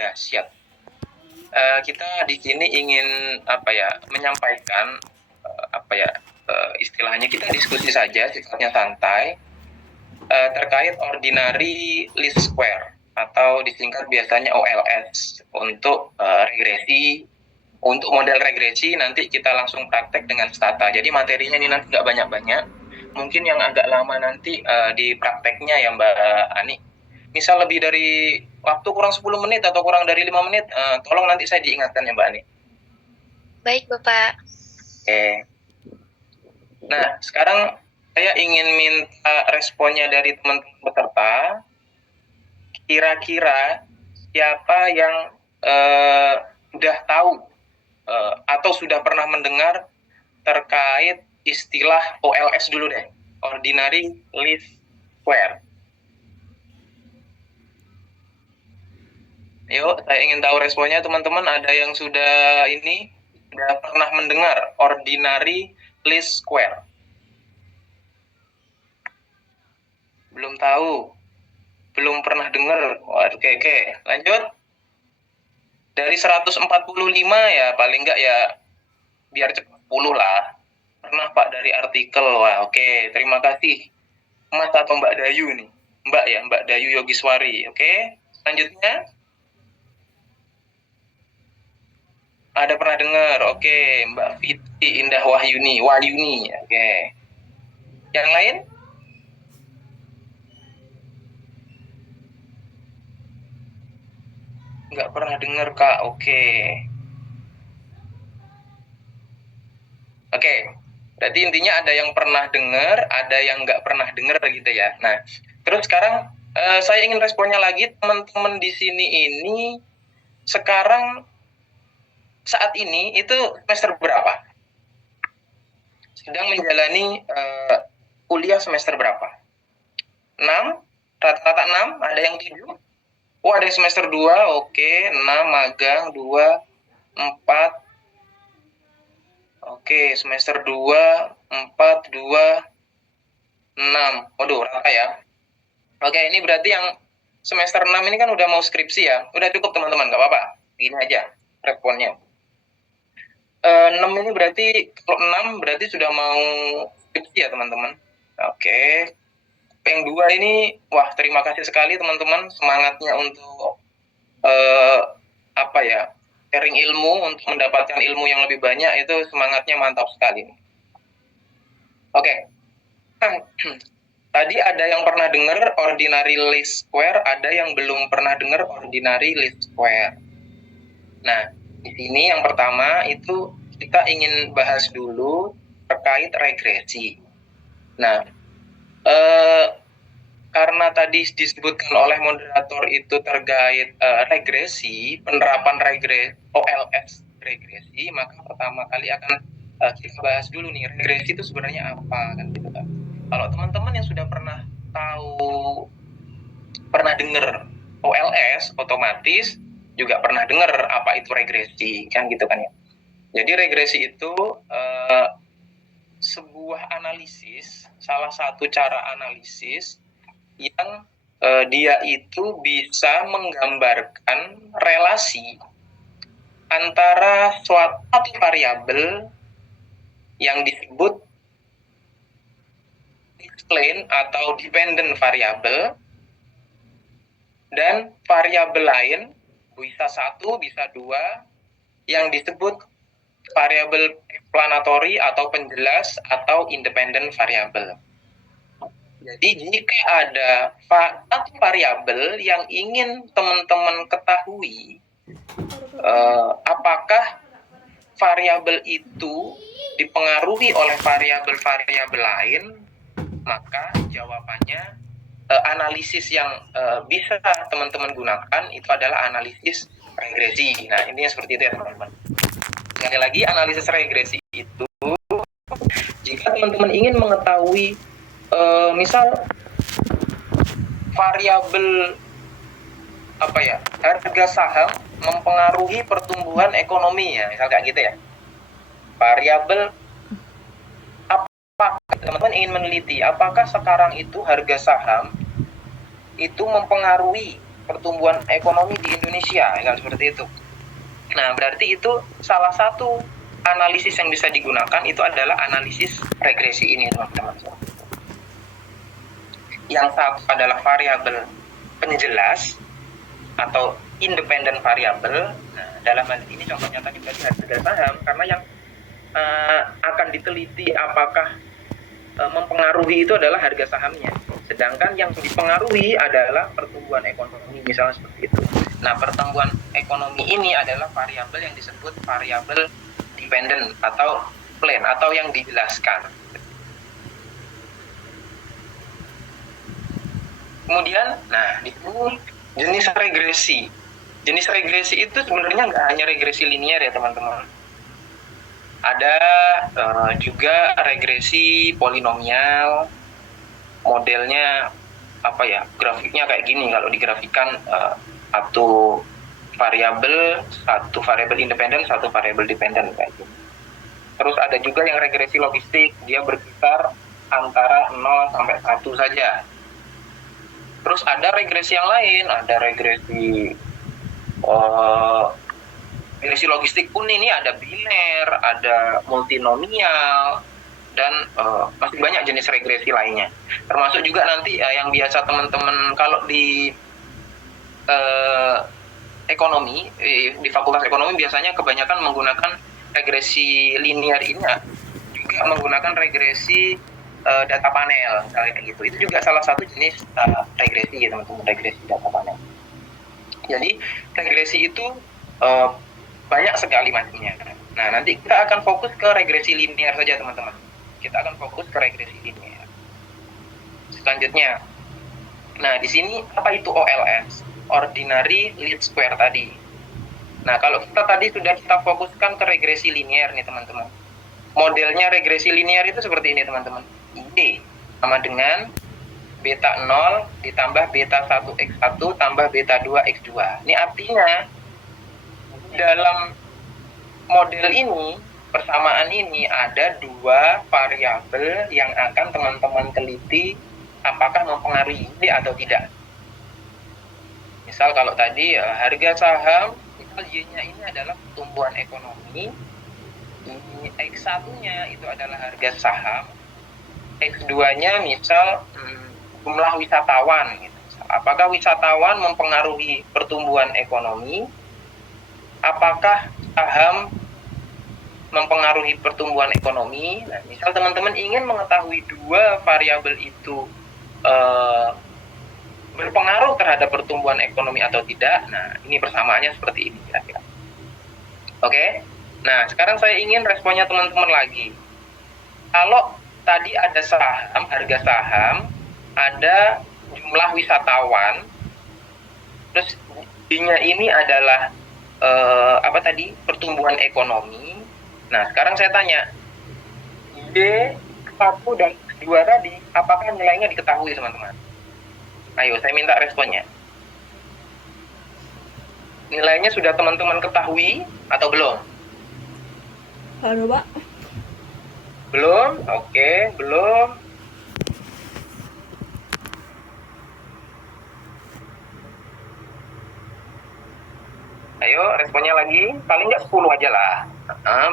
dahsyat. Kita di sini ingin menyampaikan istilahnya kita diskusi saja, sifatnya santai, terkait ordinary least square atau disingkat biasanya OLS untuk regresi. Untuk model regresi nanti kita langsung praktek dengan stata. Jadi materinya ini nanti nggak banyak-banyak. Mungkin yang agak lama nanti di prakteknya ya Mbak Ani. Misal lebih dari waktu kurang 10 menit atau kurang dari 5 menit, tolong nanti saya diingatkan ya Mbak Ani. Baik Bapak. Oke. Nah, sekarang saya ingin minta responnya dari teman-teman peserta. Kira-kira siapa yang sudah tahu atau sudah pernah mendengar terkait istilah OLS dulu deh, ordinary least square. Yuk, saya ingin tahu responnya teman-teman. Ada yang sudah pernah mendengar ordinary least square? Belum tahu? Belum pernah dengar? Oke, lanjut. Dari 145 ya, paling enggak ya biar cepat 10 lah. Pernah Pak dari artikel. Wah, oke. Terima kasih. Mas atau Mbak Dayu nih. Mbak Dayu Yogiswari. Oke. Selanjutnya. Ada pernah dengar? Oke. Mbak Fitri Indah Wahyuni. Oke. Yang lain? Nggak pernah dengar, Kak. Oke. Berarti intinya ada yang pernah dengar, ada yang nggak pernah dengar gitu ya. Nah, terus sekarang saya ingin responnya lagi, teman-teman di sini ini sekarang saat ini itu semester berapa? Sedang menjalani kuliah semester berapa? 6? Rata-rata 6? Ada yang 7? Oh, ada yang semester 2, oke. 6, magang, 2, 4. Oke, semester 2, 4, 2, 6. Waduh, rata ya. Oke, ini berarti yang semester 6 ini kan udah mau skripsi ya. Udah cukup teman-teman, nggak apa-apa. Gini aja responnya. 6 ini berarti, kalau 6 berarti sudah mau skripsi ya teman-teman. Oke. Yang 2 ini, wah terima kasih sekali teman-teman. Semangatnya untuk sharing ilmu, untuk mendapatkan ilmu yang lebih banyak, itu semangatnya mantap sekali. Oke. Tadi ada yang pernah dengar ordinary least square, ada yang belum pernah dengar ordinary least square. Nah, di sini yang pertama itu kita ingin bahas dulu terkait regresi. Nah, karena tadi disebutkan oleh moderator itu terkait regresi, penerapan OLS regresi, maka pertama kali akan kita bahas dulu nih, regresi itu sebenarnya apa kan gitu kan. Kalau teman-teman yang sudah pernah dengar OLS, otomatis juga pernah dengar apa itu regresi kan gitu kan ya. Jadi regresi itu sebuah analisis, salah satu cara analisis yang dia itu bisa menggambarkan relasi antara suatu variabel yang disebut explain atau dependent variable dan variabel lain, bisa 1, bisa 2, yang disebut variabel explanatory atau penjelas atau independent variable. Jadi jika ada satu variabel yang ingin teman-teman ketahui apakah variabel itu dipengaruhi oleh variabel-variabel lain, maka jawabannya analisis yang bisa teman-teman gunakan itu adalah analisis regresi. Nah, ini seperti itu ya teman-teman. Sekali lagi, analisis regresi itu jika teman-teman ingin mengetahui misal variabel harga saham mempengaruhi pertumbuhan ekonomi ya, misal kayak gitu ya. Variabel apa teman-teman ingin meneliti apakah sekarang itu harga saham itu mempengaruhi pertumbuhan ekonomi di Indonesia, kan seperti itu. Nah, berarti itu salah satu analisis yang bisa digunakan itu adalah analisis regresi ini, teman-teman. Yang satu adalah variabel penjelas atau independen variabel. Nah, dalam hal ini contohnya tadi berarti harga saham, karena yang akan diteliti apakah mempengaruhi itu adalah harga sahamnya. Sedangkan yang dipengaruhi adalah pertumbuhan ekonomi, misalnya seperti itu. Nah, pertumbuhan ekonomi ini adalah variabel yang disebut variabel dependent atau plain atau yang dijelaskan. Kemudian, nah di sini jenis regresi. Jenis regresi itu sebenarnya nggak hanya regresi linear ya teman-teman. Ada juga regresi polinomial, modelnya apa ya, grafiknya kayak gini. Kalau digrafikan satu variabel independen, satu variabel dependen kayak gitu. Terus ada juga yang regresi logistik, dia berkisar antara 0 sampai 1 saja. Terus ada regresi yang lain, ada regresi logistik pun ini ada biner, ada multinomial, dan masih banyak jenis regresi lainnya. Termasuk juga nanti yang biasa teman-teman kalau di ekonomi, di Fakultas Ekonomi biasanya kebanyakan menggunakan regresi linear ini, juga menggunakan regresi data panel, misalnya kayak gitu. Itu juga salah satu jenis regresi ya teman-teman, regresi data panel. Jadi regresi itu banyak sekali macamnya. Nah, nanti kita akan fokus ke regresi linear saja teman-teman. Kita akan fokus ke regresi linear. Selanjutnya, nah di sini apa itu OLS? Ordinary Least Square tadi. Nah, kalau kita tadi sudah kita fokuskan ke regresi linear nih teman-teman. Modelnya regresi linear itu seperti ini teman-teman. Y sama dengan beta 0 ditambah beta 1x1 tambah beta 2x2. Ini artinya dalam model ini, persamaan ini ada dua variabel yang akan teman-teman teliti apakah mempengaruhi Y atau tidak. Misal kalau tadi harga saham, misal Y-nya ini adalah pertumbuhan ekonomi, X1-nya itu adalah harga saham, X2-nya misal jumlah wisatawan gitu. Apakah wisatawan mempengaruhi pertumbuhan ekonomi? Apakah saham mempengaruhi pertumbuhan ekonomi? Nah, misal teman-teman ingin mengetahui dua variabel itu berpengaruh terhadap pertumbuhan ekonomi atau tidak, nah ini persamaannya seperti ini kira-kira. Oke? Nah, sekarang saya ingin responnya teman-teman lagi. Kalau tadi ada saham, harga saham, ada jumlah wisatawan, terus Y-nya ini adalah apa tadi? Pertumbuhan ekonomi. Nah, sekarang saya tanya, Y1 dan Y2 tadi, apakah nilainya diketahui teman-teman? Ayo, saya minta responnya. Nilainya sudah teman-teman ketahui atau belum? Halo, Pak. Belum? Oke, belum. Ayo, responnya lagi. Paling nggak 10 aja lah.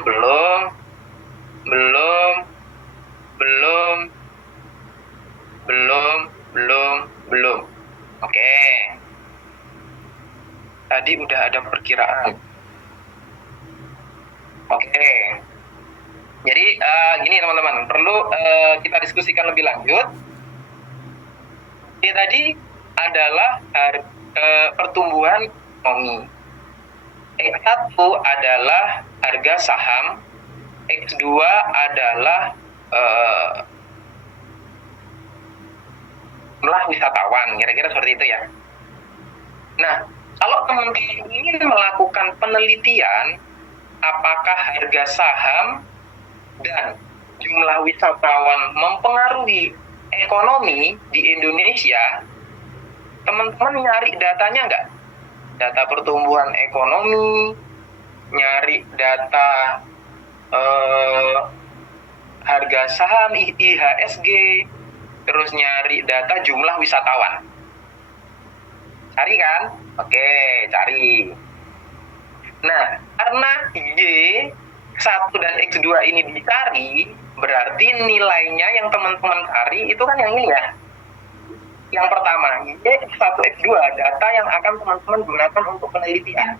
Belum. Belum. Belum. Belum. Belum. Belum. Oke. Tadi udah ada perkiraan. Oke. Jadi gini teman-teman, perlu kita diskusikan lebih lanjut. Ini tadi adalah pertumbuhan ekonomi. X1 adalah harga saham, X2 adalah jumlah wisatawan, kira-kira seperti itu ya. Nah, kalau teman-teman ingin melakukan penelitian apakah harga saham dan jumlah wisatawan mempengaruhi ekonomi di Indonesia, teman-teman nyari datanya nggak? Data pertumbuhan ekonomi, nyari data harga saham, IHSG, terus nyari data jumlah wisatawan. Cari kan? Oke, cari. Nah, karena Y1 dan X2 ini dicari, berarti nilainya yang teman-teman cari itu kan yang ini ya. Yang pertama, Y1, X2, data yang akan teman-teman gunakan untuk penelitian.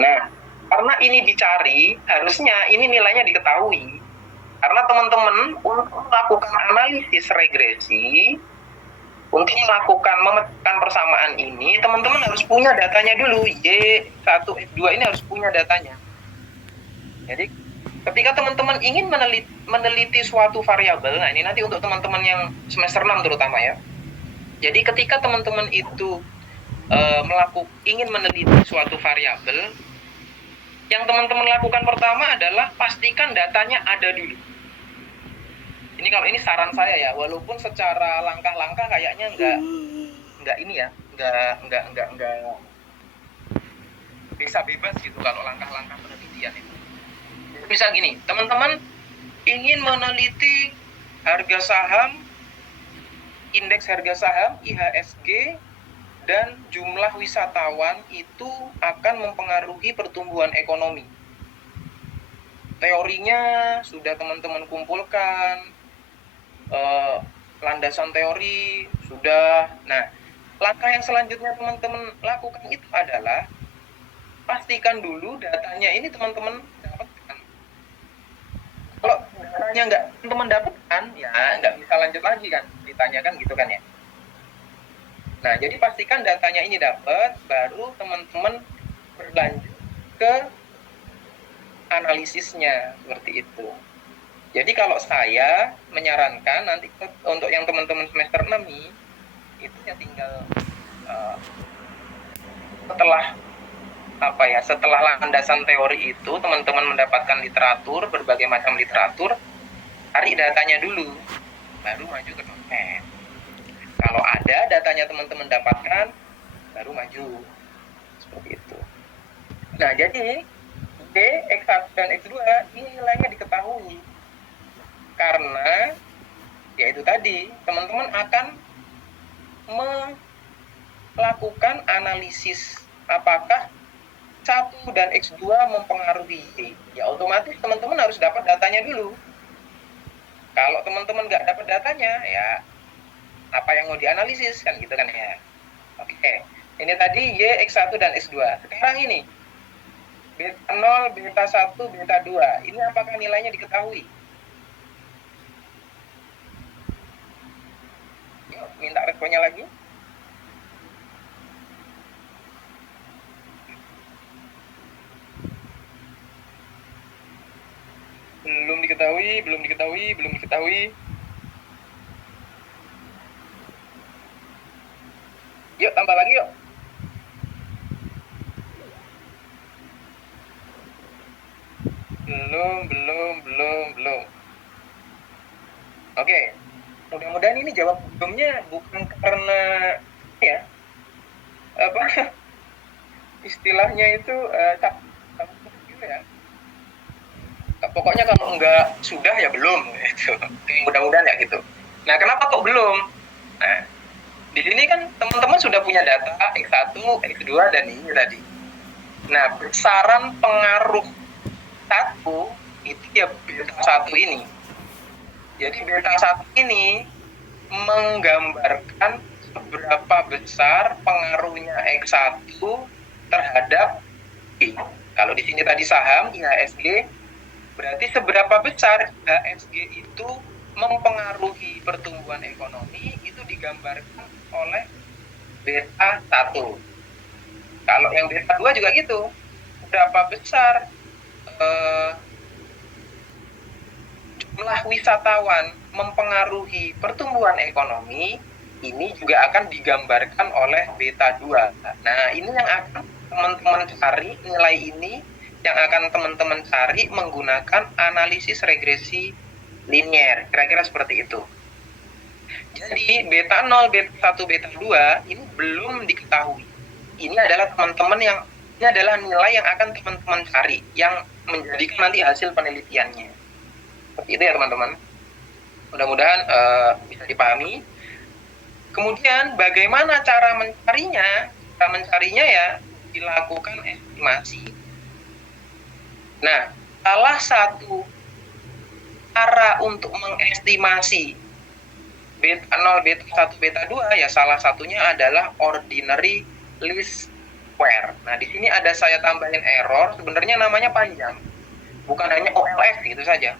Nah, karena ini dicari, harusnya ini nilainya diketahui. Karena teman-teman untuk melakukan analisis regresi, untuk melakukan memecahkan persamaan ini, teman-teman harus punya datanya dulu. Y1, X2 ini harus punya datanya. Jadi, ketika teman-teman ingin meneliti suatu variabel, nah ini nanti untuk teman-teman yang semester 6 terutama ya. Jadi, ketika teman-teman itu ingin meneliti suatu variabel, yang teman-teman lakukan pertama adalah pastikan datanya ada dulu. Ini kalau ini saran saya ya, walaupun secara langkah-langkah kayaknya nggak ini ya, nggak bisa bebas gitu kalau langkah-langkah penelitian itu. Misal gini, teman-teman ingin meneliti harga saham, indeks harga saham, IHSG, dan jumlah wisatawan itu akan mempengaruhi pertumbuhan ekonomi. Teorinya sudah teman-teman kumpulkan, landasan teori sudah. Nah, langkah yang selanjutnya teman-teman lakukan itu adalah pastikan dulu datanya ini teman-teman dapatkan. Kalau datanya nggak teman-teman dapatkan, ya nggak bisa lanjut lagi kan, ditanyakan gitu kan ya. Nah, jadi pastikan datanya ini dapat, baru teman-teman berlanjut ke analisisnya seperti itu. Jadi kalau saya menyarankan nanti untuk yang teman-teman semester 6 nih, itu ya tinggal setelah landasan teori itu teman-teman mendapatkan literatur, berbagai macam literatur, cari datanya dulu, baru maju ke dosen. Kalau ada datanya teman-teman dapatkan, baru maju seperti itu. Nah, jadi X1 dan X2 ini nilainya diketahui. Karena ya itu tadi, teman-teman akan melakukan analisis apakah 1 dan X2 mempengaruhi Y. Ya otomatis teman-teman harus dapat datanya dulu. Kalau teman-teman nggak dapat datanya, ya apa yang mau dianalisis kan gitu kan ya. Oke, ini tadi Y, X1 dan X2. Sekarang ini beta 0, beta 1, beta 2. Ini apakah nilainya diketahui? Yuk, minta responnya lagi. Belum diketahui. Yuk, tambah lagi yuk. Belum. Oke. Mudah-mudahan ini jawab belumnya bukan karena ya istilahnya itu gitu ya. Pokoknya kalau enggak sudah ya belum gitu. Mudah-mudahan ya gitu. Nah, kenapa kok belum? Nah, di sini kan teman-teman sudah punya data X1, X2 dan ini tadi. Nah, besaran pengaruh 1 itu ya beta 1 ini. Jadi beta 1 ini menggambarkan seberapa besar pengaruhnya X1 terhadap Y. Kalau di sini tadi saham IHSG, berarti seberapa besar IHSG itu mempengaruhi pertumbuhan ekonomi itu digambarkan oleh beta 1. Kalau yang beta 2 juga gitu. Berapa besar jumlah wisatawan mempengaruhi pertumbuhan ekonomi, ini juga akan digambarkan oleh beta 2. Nah, ini yang akan teman-teman cari, nilai ini yang akan teman-teman cari menggunakan analisis regresi linier. Kira-kira seperti itu. Jadi, beta 0, beta 1, beta 2 ini belum diketahui. Ini adalah ini adalah nilai yang akan teman-teman cari, yang menjadikan nanti hasil penelitiannya. Seperti itu ya teman-teman. Mudah-mudahan bisa dipahami. Kemudian bagaimana cara mencarinya? Cara mencarinya ya dilakukan estimasi. Nah, salah satu cara untuk mengestimasi beta 0, beta 1, beta 2 ya salah satunya adalah ordinary least square. Nah, di sini ada saya tambahin error, sebenarnya namanya panjang. Bukan hanya OLS gitu saja.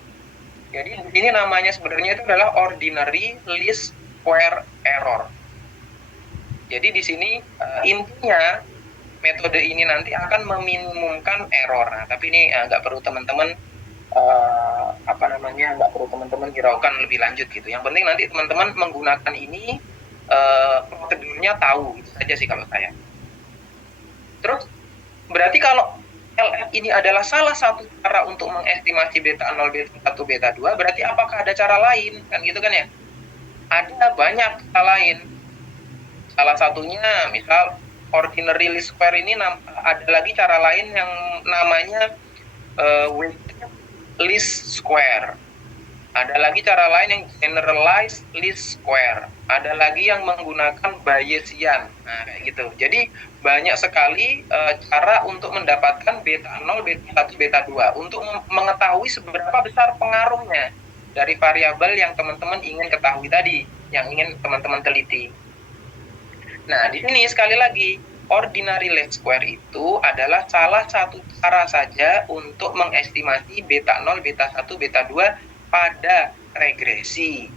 Jadi di sini namanya sebenarnya itu adalah ordinary least square error. Jadi di sini intinya metode ini nanti akan meminimumkan error. Nah, tapi ini nggak perlu teman-teman nggak perlu teman-teman hiraukan lebih lanjut gitu. Yang penting nanti teman-teman menggunakan ini prosedurnya tahu, itu saja sih kalau saya. Terus berarti kalau LF ini adalah salah satu cara untuk mengestimasi beta 0, beta 1, beta 2, berarti apakah ada cara lain? Kan gitu kan ya? Ada banyak cara lain. Salah satunya misal ordinary least square ini ada lagi cara lain yang namanya weighted least square. Ada lagi cara lain yang generalized least square. Ada lagi yang menggunakan Bayesian. Nah, kayak gitu. Jadi banyak sekali cara untuk mendapatkan beta 0, beta 1, beta 2 untuk mengetahui seberapa besar pengaruhnya dari variabel yang teman-teman ingin ketahui tadi, yang ingin teman-teman teliti. Nah, di sini sekali lagi, ordinary least square itu adalah salah satu cara saja untuk mengestimasi beta 0, beta 1, beta 2 pada regresi.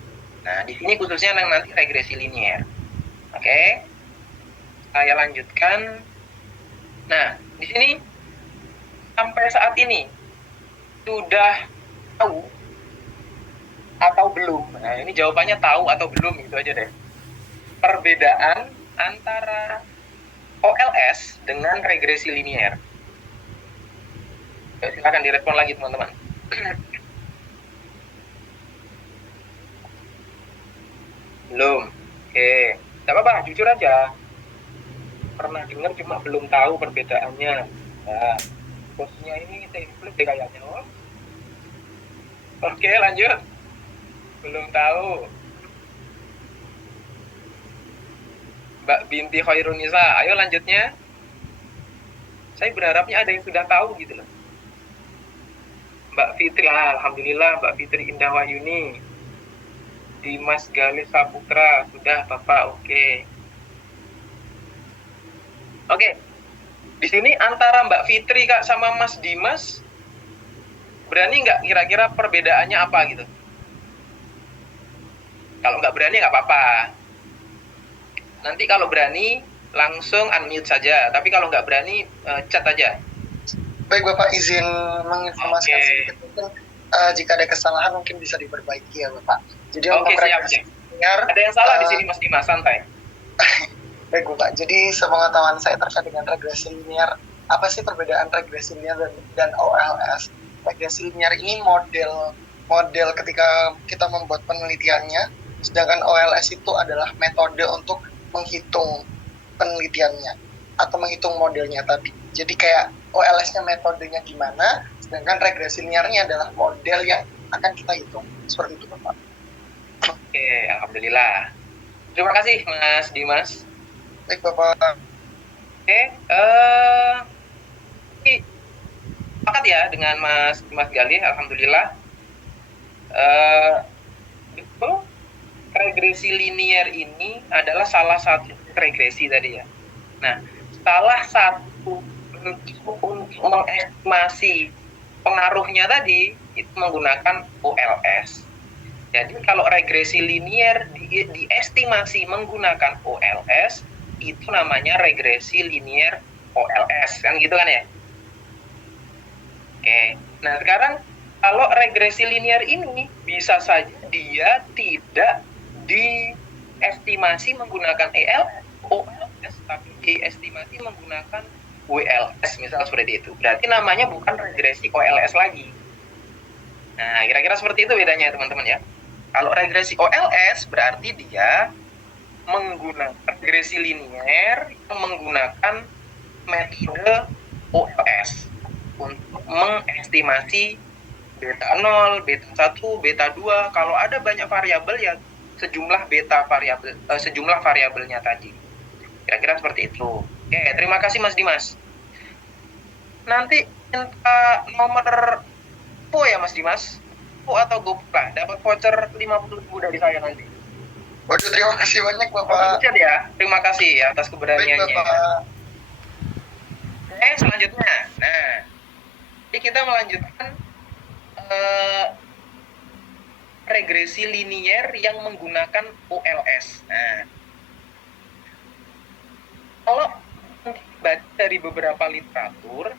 Nah, di sini khususnya yang nanti regresi linier. Oke. Saya lanjutkan. Nah, di sini sampai saat ini sudah tahu atau belum? Nah, ini jawabannya tahu atau belum, itu aja deh. Perbedaan antara OLS dengan regresi linier. Silakan direspon lagi teman-teman. Belum. Oke. Tidak apa-apa, jujur aja. Pernah dengar cuma belum tahu perbedaannya. Nah, bosnya ini template deh kayaknya. Oke, lanjut. Belum tahu. Mbak Binti Khairunisa, ayo lanjutnya. Saya berharapnya ada yang sudah tahu gitu loh. Mbak Fitri, alhamdulillah Mbak Fitri Indah Wahyuni. Dimas Galis Saputra, sudah Bapak, oke. Oke. Di sini antara Mbak Fitri Kak sama Mas Dimas, berani nggak kira-kira perbedaannya apa gitu? Kalau nggak berani nggak apa-apa. Nanti kalau berani langsung unmute saja. Tapi kalau nggak berani chat aja. Baik Bapak, izin menginformasikan sedikit mungkin jika ada kesalahan mungkin bisa diperbaiki ya Bapak. Jadi untuk regresi linear, ada yang salah di sini Mas Dimas, santai. Baik Bapak, jadi sepengetahuan saya terkait dengan regresi linear, apa sih perbedaan regresi linear dan OLS? Regresi linear ini model ketika kita membuat penelitiannya, sedangkan OLS itu adalah metode untuk menghitung penelitiannya atau menghitung modelnya tadi. Jadi kayak OLS-nya metodenya gimana, sedangkan regresi linearnya adalah model yang akan kita hitung. Seperti itu Bapak. Oke, alhamdulillah. Terima kasih Mas Dimas. Baik Bapak. Oke, sepakat ya dengan Mas Gali, alhamdulillah. Betul, regresi linear ini adalah salah satu regresi tadi ya. Nah, salah satu untuk mengestimasi pengaruhnya tadi itu menggunakan OLS. Jadi kalau regresi linear diestimasi menggunakan OLS, itu namanya regresi linear OLS, kan gitu kan ya? Oke, nah sekarang kalau regresi linear ini bisa saja dia tidak diestimasi menggunakan OLS, tapi diestimasi menggunakan WLS, misal seperti itu. Berarti namanya bukan regresi OLS lagi. Nah, kira-kira seperti itu bedanya teman-teman ya. Kalau regresi OLS berarti dia menggunakan regresi linear yang menggunakan metode OLS untuk mengestimasi beta 0, beta 1, beta 2. Kalau ada banyak variabel ya sejumlah beta variabel, sejumlah variabelnya tadi. Kira-kira seperti itu. Oke, terima kasih Mas Dimas. Nanti minta nomor Po ya Mas Dimas, Po atau GoPay lah, dapat voucher 50.000 dari saya nanti. Waduh, terima kasih banyak Oke Bapak. ya, terima kasih atas Baik keberaniannya. Bapak. Selanjutnya, nah, jadi kita melanjutkan regresi linier yang menggunakan OLS. Nah, kalau baca dari beberapa literatur,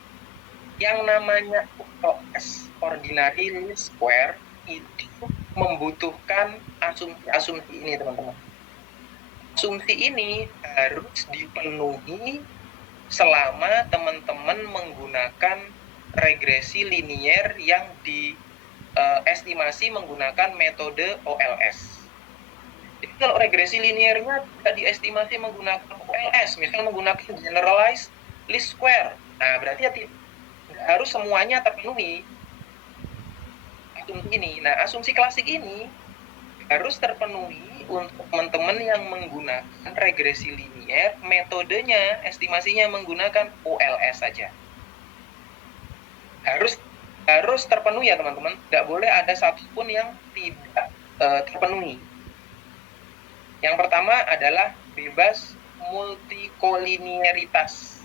yang namanya OLS, ordinary least square, itu membutuhkan asumsi ini, teman-teman. Asumsi ini harus dipenuhi selama teman-teman menggunakan regresi linier yang diestimasi menggunakan metode OLS. Jadi kalau regresi liniernya tidak diestimasi menggunakan OLS, misal menggunakan generalized least square, nah berarti ya harus semuanya terpenuhi asumsi ini. Nah, asumsi klasik ini harus terpenuhi untuk teman-teman yang menggunakan regresi linier, metodenya, estimasinya menggunakan OLS saja. Harus terpenuhi ya teman-teman, tidak boleh ada satupun yang tidak terpenuhi. Yang pertama adalah bebas multikolinearitas.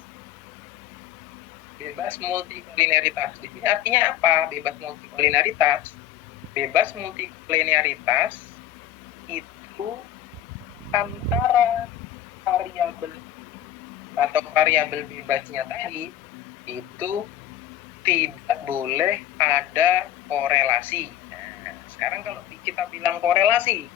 Bebas multikolinearitas. Di sini artinya apa? Bebas multikolinearitas. Bebas multikolinearitas itu antara variabel atau variabel bebasnya tadi itu tidak boleh ada korelasi. Nah, sekarang kalau kita bilang korelasi,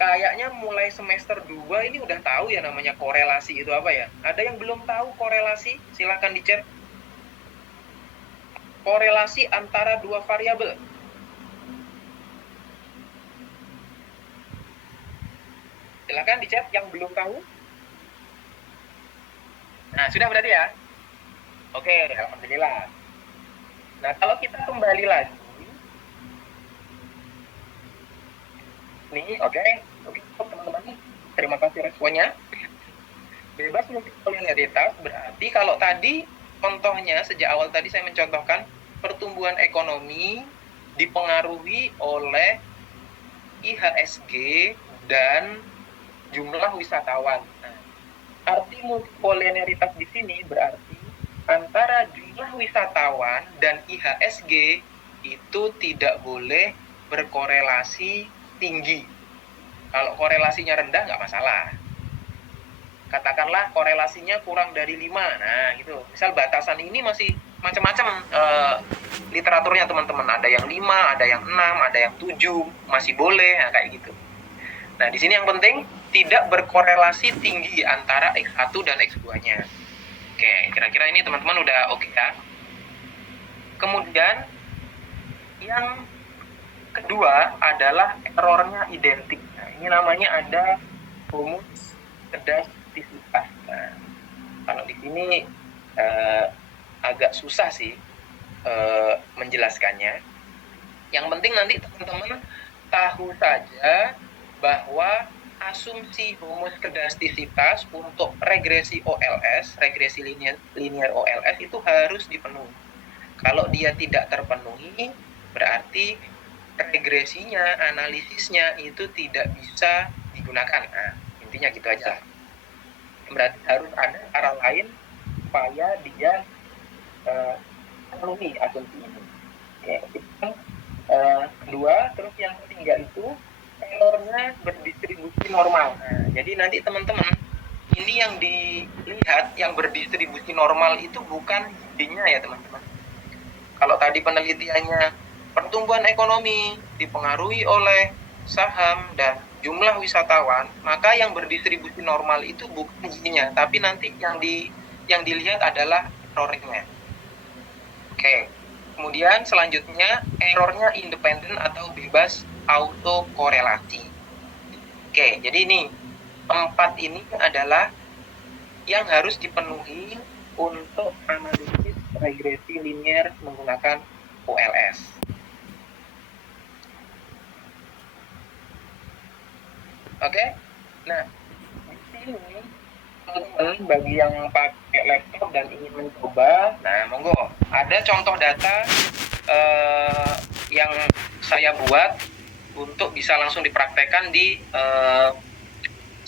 kayaknya mulai semester 2 ini udah tahu ya namanya korelasi itu apa ya. Ada yang belum tahu korelasi? Silahkan di chat. Korelasi antara dua variabel. Silahkan di chat yang belum tahu. Nah, sudah berarti ya? Oke, alhamdulillah. Nah, kalau kita kembali lagi. Nih, oke, teman-teman. Terima kasih responnya. Bebas multikolinearitas berarti kalau tadi contohnya sejak awal tadi saya mencontohkan pertumbuhan ekonomi dipengaruhi oleh IHSG dan jumlah wisatawan. Nah, arti multikolinearitas di sini berarti antara jumlah wisatawan dan IHSG itu tidak boleh berkorelasi tinggi. Kalau korelasinya rendah nggak masalah. Katakanlah korelasinya kurang dari 5. Nah, gitu. Misal batasan ini masih macam-macam literaturnya teman-teman. Ada yang 5, ada yang 6, ada yang 7, masih boleh, nah, kayak gitu. Nah, di sini yang penting tidak berkorelasi tinggi antara X1 dan X2-nya. Oke, kira-kira ini teman-teman udah oke ya. Kemudian yang kedua adalah errornya identik. Nah, ini namanya ada rumus kedastisitas. Nah, kalau di sini agak susah sih menjelaskannya. Yang penting nanti teman-teman tahu saja bahwa asumsi rumus kedastisitas untuk regresi OLS, regresi linear OLS itu harus dipenuhi. Kalau dia tidak terpenuhi, berarti regresinya, analisisnya itu tidak bisa digunakan. Nah, intinya gitu aja. Berarti harus ada cara lain supaya dia penuhi asumsi ini. Oke, kedua, terus yang ketiga itu errornya berdistribusi normal. Nah, jadi nanti teman-teman ini yang dilihat yang berdistribusi normal itu bukan Y-nya ya teman-teman. Kalau tadi penelitiannya pertumbuhan ekonomi dipengaruhi oleh saham dan jumlah wisatawan, maka yang berdistribusi normal itu bukan Y-nya, tapi nanti yang dilihat adalah errornya. Oke. Kemudian selanjutnya errornya independen atau bebas autokorelasi. Oke, jadi ini 4 ini adalah yang harus dipenuhi untuk analisis regresi linier menggunakan OLS. Oke. Nah, di sini teman-teman bagi yang pakai laptop dan ingin mencoba, nah monggo. Ada contoh data yang saya buat untuk bisa langsung dipraktekkan di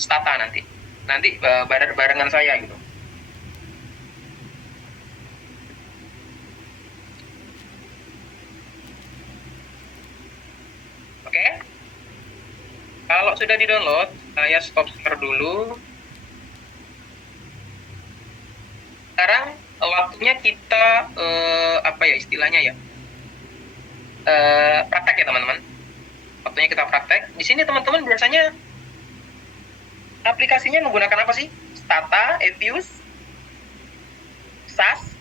Stata nanti. Nanti barengan saya gitu. Oke. Kalau sudah di-download, saya stop share dulu. Sekarang waktunya kita apa ya istilahnya ya? Praktek ya teman-teman. Waktunya kita praktek. Di sini teman-teman biasanya aplikasinya menggunakan apa sih? Stata, Evius, SAS,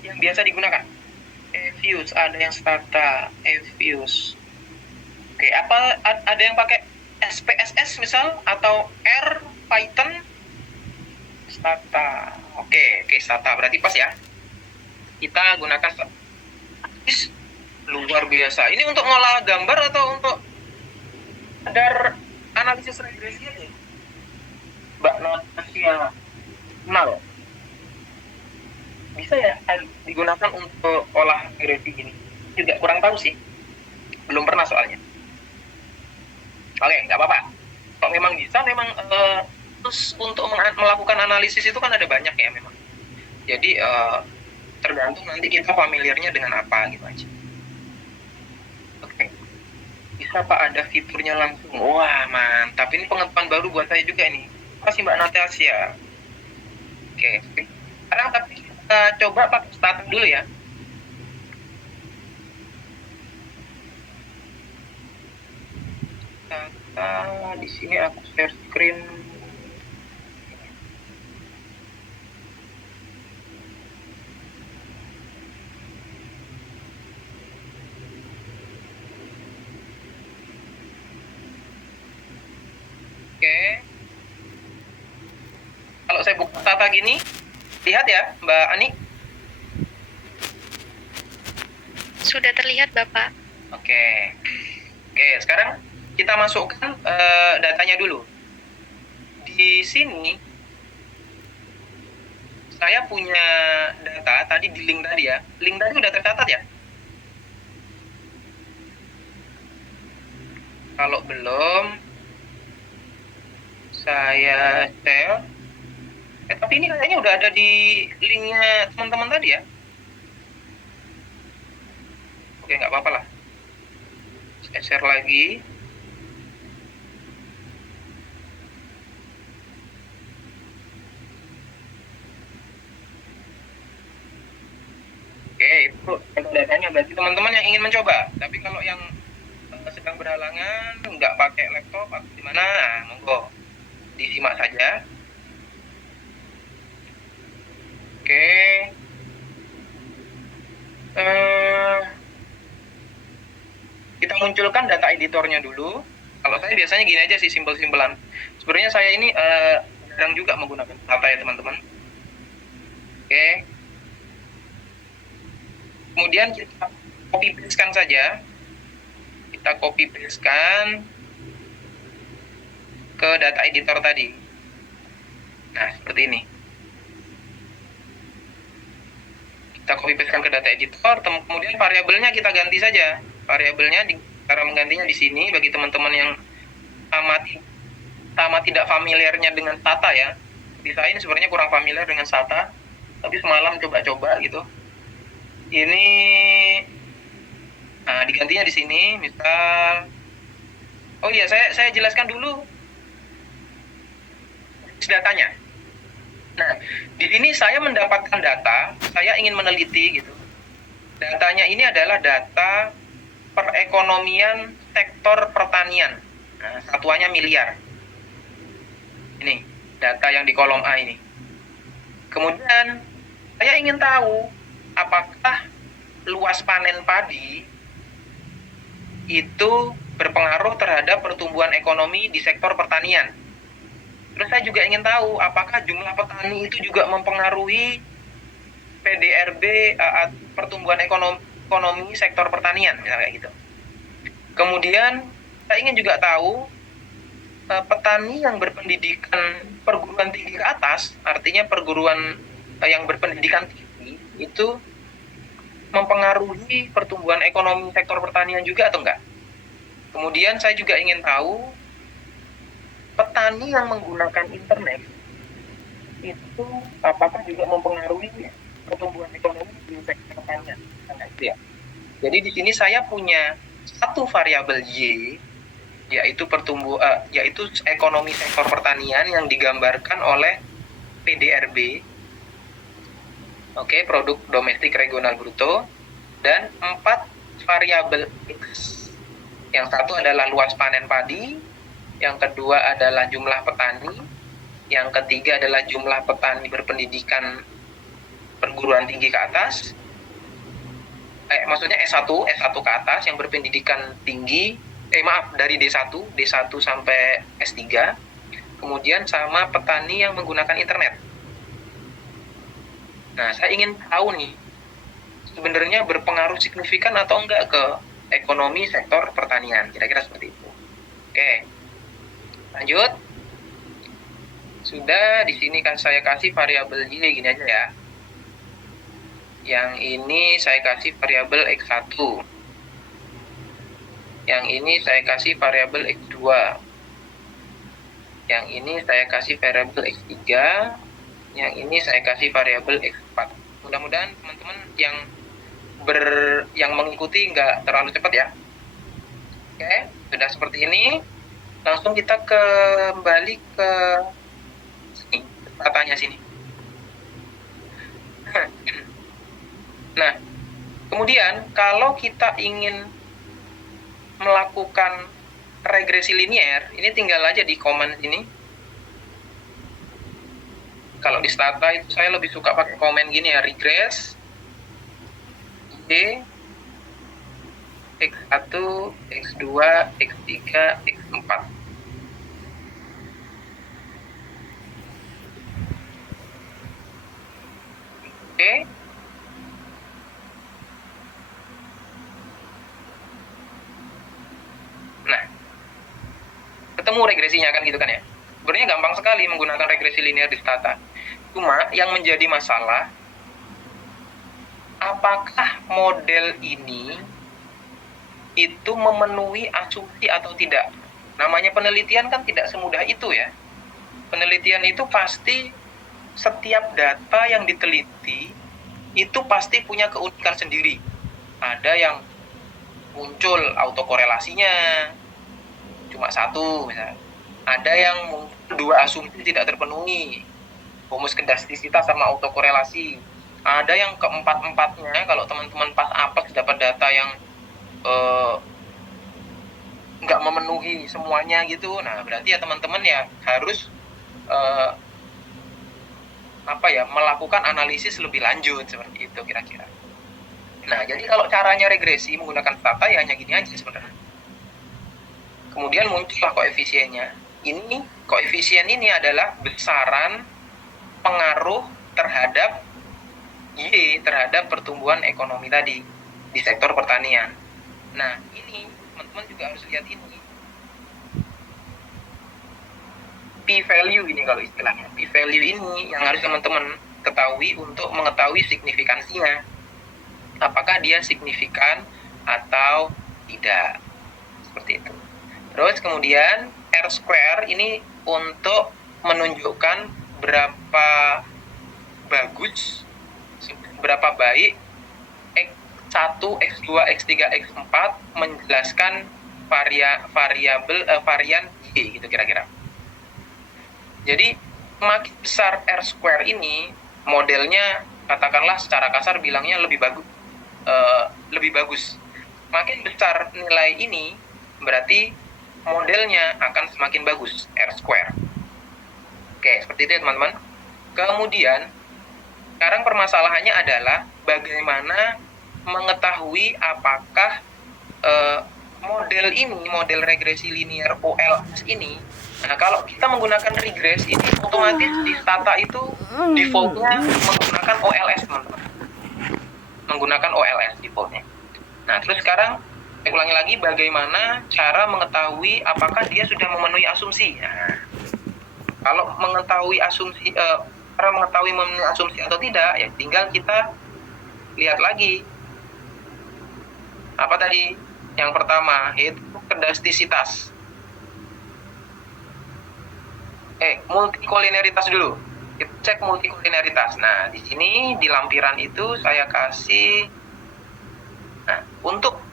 yang biasa digunakan. Evius, ada yang Stata, Evius. Oke, apa ada yang pakai SPSS misal atau R, Python, Stata. Oke, Stata berarti pas ya. Kita gunakan luar biasa. Ini untuk ngolah gambar atau untuk ada analisis regresi aja? Mbak Natasha Mal. Bisa ya digunakan untuk olah regresi ini? Juga kurang tahu sih. Belum pernah soalnya. Oke, nggak apa-apa. Kalau memang bisa, memang terus untuk melakukan analisis itu kan ada banyak ya memang. Jadi tergantung nanti kita familiarnya dengan apa gitu aja. Oke. Bisa Pak ada fiturnya langsung. Wah, mantap. Ini pengetahuan baru buat saya juga nih. Makasih Mbak Natasha. Oke. Sekarang tapi kita coba pakai Stata dulu ya. Di sini aku share screen. Oke. Kalau saya buka Stata gini, lihat ya Mbak Ani. Sudah terlihat, Bapak. Oke, sekarang kita masukkan datanya dulu. Di sini saya punya data tadi di link tadi ya. Link tadi udah tercatat ya? Kalau belum, saya share. Tapi ini kayaknya udah ada di linknya teman-teman tadi ya. Oke, nggak apa-apa lah. Saya share lagi. Oke, itu datanya berarti teman-teman yang ingin mencoba. Tapi kalau yang sedang berhalangan, nggak pakai laptop atau gimana, monggo disimak saja. Oke. Kita munculkan data editornya dulu. Kalau saya biasanya gini aja sih, simpel-simpelan. Sebenarnya saya ini jarang juga menggunakan data ya teman-teman. Oke. Kemudian kita copy paste-kan saja. Kita copy paste-kan ke data editor tadi. Nah, seperti ini. Kita copy paste-kan ke data editor, kemudian variabelnya kita ganti saja. Variabelnya cara menggantinya di sini bagi teman-teman yang sama tidak familiarnya dengan Stata ya. Seperti saya ini sebenarnya kurang familiar dengan Stata, tapi semalam coba-coba gitu. Ini digantinya di sini, misal. Oh iya, saya jelaskan dulu datanya. Nah, di sini saya mendapatkan data, saya ingin meneliti gitu. Datanya ini adalah data perekonomian sektor pertanian. Nah, satuannya miliar. Ini data yang di kolom A ini. Kemudian saya ingin tahu apakah luas panen padi itu berpengaruh terhadap pertumbuhan ekonomi di sektor pertanian. Terus saya juga ingin tahu apakah jumlah petani itu juga mempengaruhi PDRB pertumbuhan ekonomi sektor pertanian, misalnya kayak gitu. Kemudian saya ingin juga tahu petani yang berpendidikan perguruan tinggi ke atas, artinya perguruan yang berpendidikan tinggi itu mempengaruhi pertumbuhan ekonomi sektor pertanian juga atau enggak? Kemudian saya juga ingin tahu petani yang menggunakan internet itu apakah juga mempengaruhi pertumbuhan ekonomi di sektor pertanian? Nah, itu ya. Jadi di sini saya punya satu variabel Y, yaitu yaitu ekonomi sektor pertanian yang digambarkan oleh PDRB, produk domestik regional bruto, dan 4 variabel X. Yang satu adalah luas panen padi, yang kedua adalah jumlah petani, yang ketiga adalah jumlah petani berpendidikan perguruan tinggi ke atas, maksudnya S1 ke atas yang berpendidikan tinggi, dari D1 sampai S3, kemudian sama petani yang menggunakan internet. Nah, saya ingin tahu nih, sebenarnya berpengaruh signifikan atau enggak ke ekonomi sektor pertanian, kira-kira seperti itu. Oke, lanjut. Sudah, di sini kan saya kasih variabel Y gini aja ya. Yang ini saya kasih variabel X1. Yang ini saya kasih variabel X2. Yang ini saya kasih variabel X3. Yang ini saya kasih variabel X4. Mudah-mudahan teman-teman yang mengikuti nggak terlalu cepat ya. Oke, sudah seperti ini. Langsung kita kembali ke sini, katanya sini. Nah, kemudian kalau kita ingin melakukan regresi linear, ini tinggal aja di komen ini. Kalau di Stata itu saya lebih suka pakai komen gini ya, regress Y, X1, X2, X3, X4. Oke. Nah, ketemu regresinya kan gitu kan ya. Sebenarnya gampang sekali menggunakan regresi linear di Stata. Cuma yang menjadi masalah, apakah model ini itu memenuhi asumsi atau tidak? Namanya penelitian kan tidak semudah itu ya. Penelitian itu pasti setiap data yang diteliti itu pasti punya keunikan sendiri. Ada yang muncul autokorelasinya cuma satu misalnya. Ada yang muncul 2 asumsi tidak terpenuhi, homoskedastisitas sama autokorelasi. Ada yang keempat-empatnya, kalau teman-teman pas apes dapat data yang nggak memenuhi semuanya gitu, nah berarti ya teman-teman ya harus melakukan analisis lebih lanjut seperti itu kira-kira. Nah, jadi kalau caranya regresi menggunakan Stata ya hanya gini aja sebenarnya. Kemudian muncullah koefisiennya. Ini koefisien ini adalah besaran pengaruh terhadap Y, terhadap pertumbuhan ekonomi tadi di sektor pertanian. Nah, ini teman-teman juga harus lihat ini. P-value ini kalau istilahnya. P-value ini yang harus teman-teman ketahui untuk mengetahui signifikansinya. Apakah dia signifikan atau tidak. Seperti itu. Terus kemudian R-square ini untuk menunjukkan berapa bagus, berapa baik X1, X2, X3, X4 menjelaskan varian Y gitu kira-kira. Jadi makin besar R-square ini, modelnya katakanlah secara kasar bilangnya lebih bagus. Makin besar nilai ini berarti modelnya akan semakin bagus, R-square. Oke, seperti itu ya teman-teman. Kemudian sekarang permasalahannya adalah bagaimana mengetahui apakah model regresi linear OLS ini, nah kalau kita menggunakan regress ini otomatis di Stata itu defaultnya menggunakan OLS teman-teman, menggunakan OLS defaultnya. Nah terus sekarang Saya ulangi lagi, bagaimana cara mengetahui apakah dia sudah memenuhi asumsi. Nah, kalau mengetahui asumsi, cara mengetahui memenuhi asumsi atau tidak, ya tinggal kita lihat lagi. Apa tadi? Yang pertama, heterokedastisitas. Multikolineritas dulu. Kita cek multikolineritas. Nah, di sini di lampiran itu saya kasih. Nah, untuk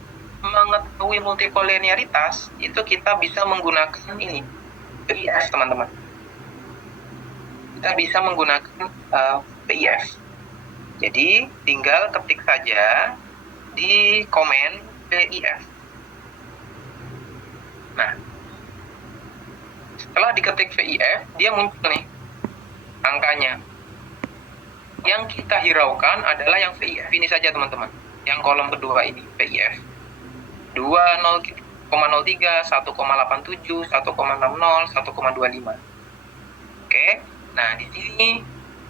mengetahui multikolineritas itu kita bisa menggunakan ini, PIF, teman-teman. Kita bisa menggunakan PIF. Jadi tinggal ketik saja di komen PIF. Nah, setelah diketik PIF, dia muncul nih angkanya. Yang kita hiraukan adalah yang PIF ini saja, teman-teman. Yang kolom kedua ini, PIF. 2,03, 1,87, 1,60, 1,25. Oke, nah di sini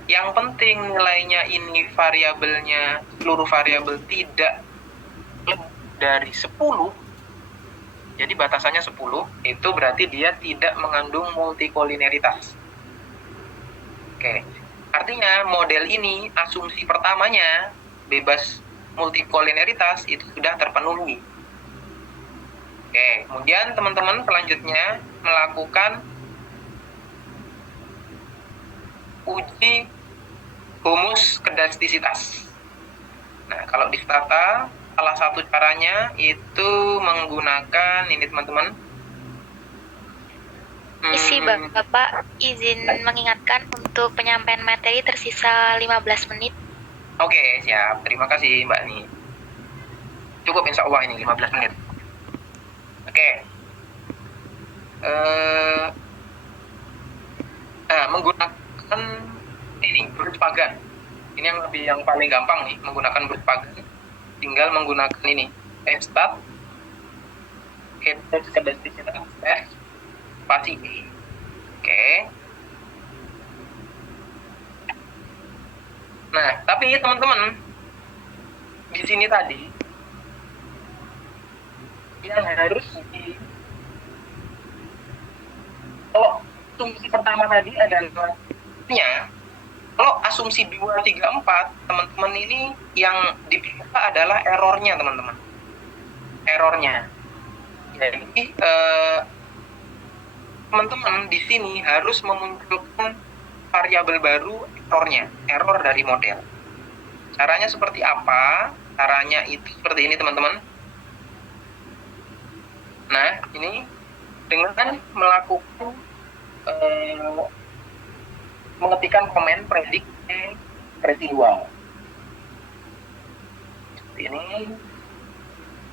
yang penting nilainya ini variabelnya, seluruh variabel tidak lebih dari 10. Jadi batasannya 10, itu berarti dia tidak mengandung multikolineritas. Oke, artinya model ini asumsi pertamanya bebas multikolineritas itu sudah terpenuhi. Oke, kemudian teman-teman selanjutnya melakukan uji humus kedastisitas. Nah, kalau di Stata, salah satu caranya itu menggunakan ini, teman-teman. Isi Bapak izin mengingatkan untuk penyampaian materi tersisa 15 menit. Oke, siap. Terima kasih, Mbak Ni. Cukup insya Allah ini 15 menit. Oke. Menggunakan ini Brugge-Pagan. Ini yang paling gampang nih, menggunakan Brugge-Pagan. Tinggal menggunakan ini, stat heterokedastisitas spasi. Oke. Nah, tapi teman-teman di sini tadi yang harus kalau asumsi pertama tadi adalah kalau asumsi 2, 3, 4 teman-teman ini yang diperiksa adalah errornya, teman-teman. Errornya. Jadi teman-teman di sini harus memunculkan variabel baru errornya, error dari model. Caranya seperti apa? Caranya itu seperti ini, teman-teman. Nah, ini dengan melakukan mengetikkan komen predik residual. Ini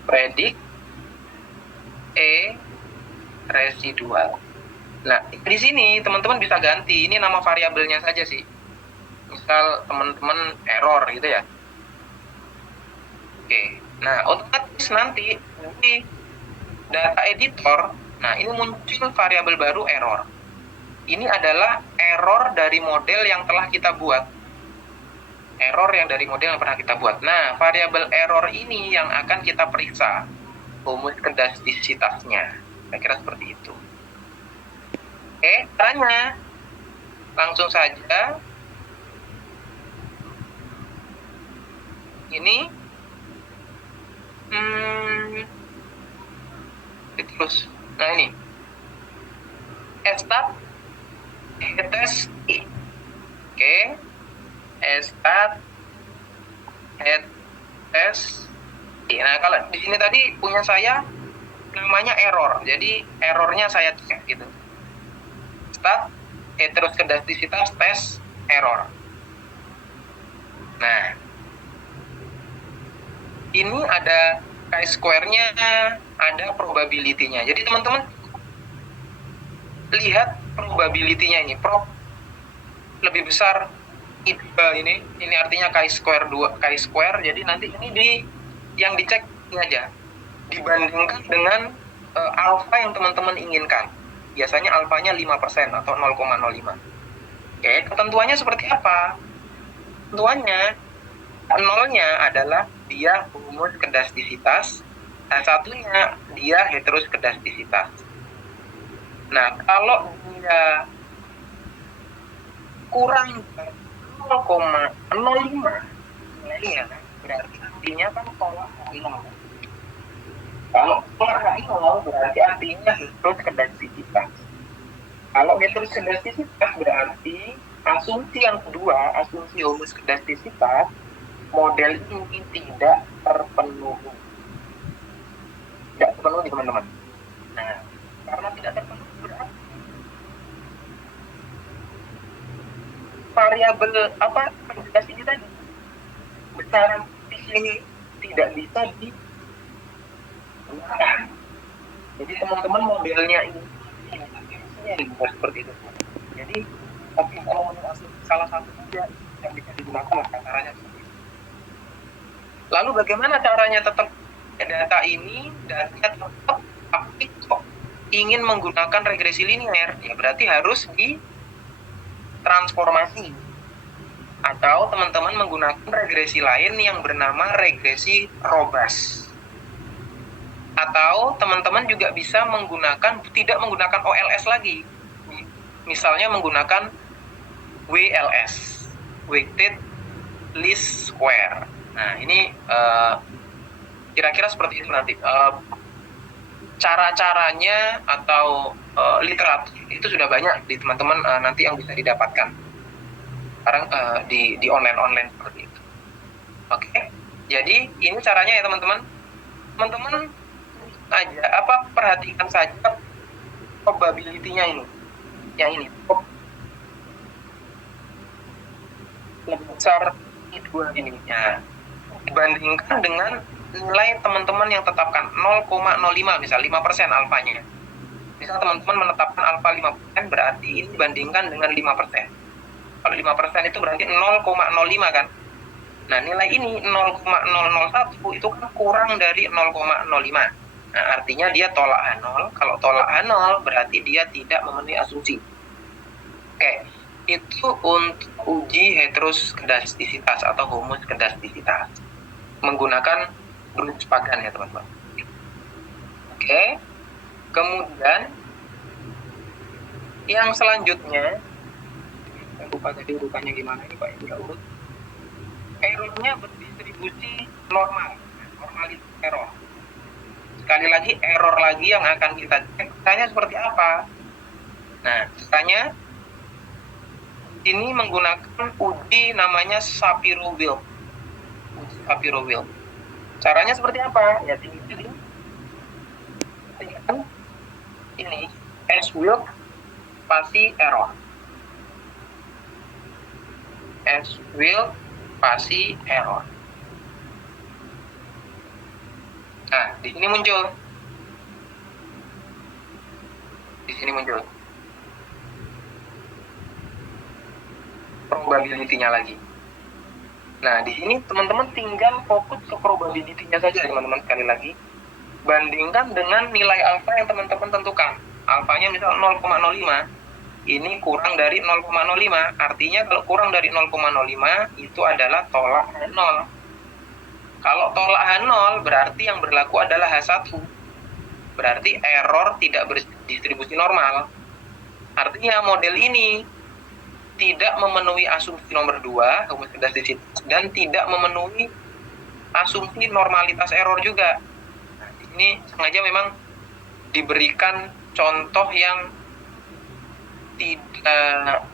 predik residual. Nah, di sini teman-teman bisa ganti ini nama variabelnya saja sih. Misal teman-teman error gitu ya. Oke. Nah, otomatis nanti di data editor, nah ini muncul variabel baru error. Ini adalah error dari model yang telah kita buat. Error yang dari model yang pernah kita buat. Nah, variabel error ini yang akan kita periksa humus kedastisitasnya. Saya kira seperti itu. Oke, caranya langsung saja. Ini terus. Nah, ini stat hetes i. Oke. Stat hetes i. Nah, kalau di sini tadi punya saya namanya error. Jadi errornya saya cek gitu. Stat heterokedastisitas tes error. Nah, ini ada chi-square-nya, ada probability-nya. Jadi teman-teman lihat probability-nya ini, lebih besar ini artinya chi-square 2 chi-square. Jadi nanti ini yang dicek ini aja dibandingkan dengan alfa yang teman-teman inginkan. Biasanya alfanya 5% atau 0,05. Oke, ketentuannya seperti apa? Ketentuannya nolnya adalah dia humus kedastisitas H1-nya dia heteroskedastisitas. Nah, kalau dia kurang 0,05 nilainya, berarti artinya kan tolak H0. Kalau tolak H0 berarti artinya heteroskedastisitas. Kalau heteroskedastisitas berarti asumsi yang kedua, asumsi homoskedastisitas, model ini tidak terpenuhi. Tidak terpenuhi, teman-teman. Nah, karena tidak terpenuhi berarti variabel apa penjelas ini tadi, besaran di sini tidak bisa digunakan. Jadi teman-teman modelnya ini seperti itu. Jadi tapi kalau menurut salah satu saja yang bisa digunakan caranya seperti itu. Lalu bagaimana caranya tetap data ini datanya tetap tapi kok ingin menggunakan regresi linear? Ya berarti harus ditransformasi atau teman-teman menggunakan regresi lain yang bernama regresi robust. Atau teman-teman juga bisa tidak menggunakan OLS lagi. Misalnya menggunakan WLS, Weighted Least Square. Nah, ini kira-kira seperti itu nanti. Cara-caranya atau literatur itu sudah banyak di teman-teman nanti yang bisa didapatkan. Sekarang di online seperti itu. Oke. Jadi ini caranya ya teman-teman. Teman-teman aja perhatikan saja probability-nya ini. Yang ini. Lebih besar I2 ini. Ya. Dibandingkan dengan nilai teman-teman yang tetapkan 0,05 misal 5% alfanya. Misal teman-teman menetapkan alfa 5% berarti ini dibandingkan dengan 5%. Kalau 5% itu berarti 0,05 kan. Nah, nilai ini 0,001 itu kan kurang dari 0,05. Nah, artinya dia tolak H0. Kalau tolak H0 berarti dia tidak memenuhi asumsi. Oke, itu untuk uji heteroskedastisitas atau homoskedastisitas menggunakan Brooks-Pagan ya teman-teman. Oke, kemudian yang selanjutnya, saya lupa tadi urutannya gimana ini Pak, ya urut. Errornya berdistribusi normal, normalitas error. Sekali lagi error lagi yang akan kita cek, caranya seperti apa? Nah, caranya ini menggunakan uji namanya Shapiro-Wilk. Uji Shapiro-Wilk. Caranya seperti apa? Ya tinggal ini S-Wilk pasti error. S-Wilk pasti error. Nah, di sini muncul. Di sini muncul. Probability-nya lagi. Nah, di sini teman-teman tinggal fokus ke probability-nya saja, teman-teman, sekali lagi. Bandingkan dengan nilai alfa yang teman-teman tentukan. Alfanya misal 0,05. Ini kurang dari 0,05. Artinya kalau kurang dari 0,05 itu adalah tolak H0. Kalau tolak H0 berarti yang berlaku adalah H1. Berarti error tidak berdistribusi normal. Artinya model ini tidak memenuhi asumsi nomor 2, homoskedastisitas, dan tidak memenuhi asumsi normalitas error juga. Nah, ini sengaja memang diberikan contoh yang tidak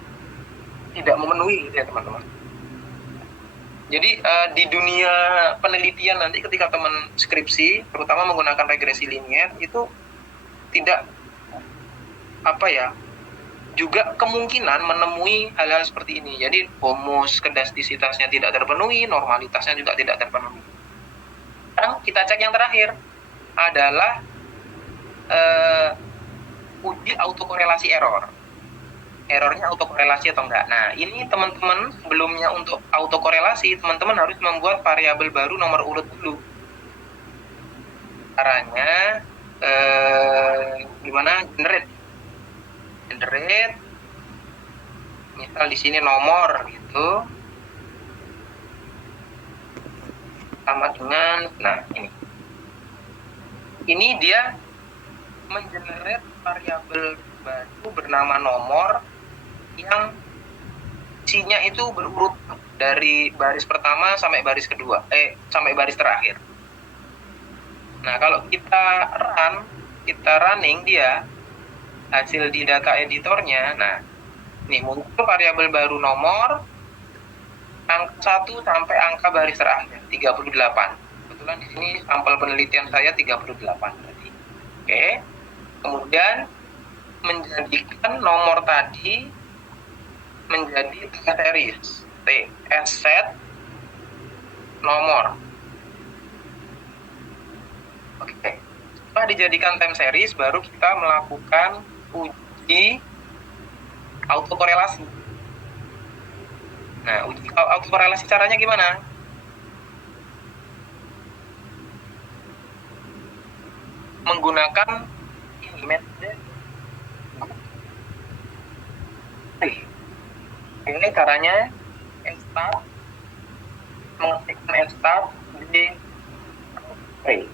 memenuhi gitu ya teman-teman. Jadi di dunia penelitian nanti ketika teman skripsi, terutama menggunakan regresi linear, itu tidak juga kemungkinan menemui hal-hal seperti ini. Jadi homoskedastisitasnya tidak terpenuhi, normalitasnya juga tidak terpenuhi. Sekarang kita cek yang terakhir adalah uji autokorelasi error. Errornya autokorelasi atau enggak. Nah, ini teman-teman sebelumnya untuk autokorelasi, teman-teman harus membuat variabel baru nomor urut dulu. Caranya gimana? Generate. Misal di sini nomor gitu. Sama dengan ini. ini dia mengenerate variabel baru bernama nomor yang isinya itu berurut dari baris pertama sampai baris kedua, sampai baris terakhir. Nah, kalau kita running dia, hasil di data editornya, nah, ini muncul variabel baru nomor, angka 1 sampai angka baris terakhir, 38. Kebetulan di sini sampel penelitian saya 38 berarti. Oke. Kemudian menjadikan nomor tadi menjadi series, set nomor. Oke. Setelah dijadikan time series, baru kita melakukan uji autokorelasi. Nah, uji autokorelasi caranya gimana? Menggunakan ini metode. Ini caranya start, mengetikkan start di array.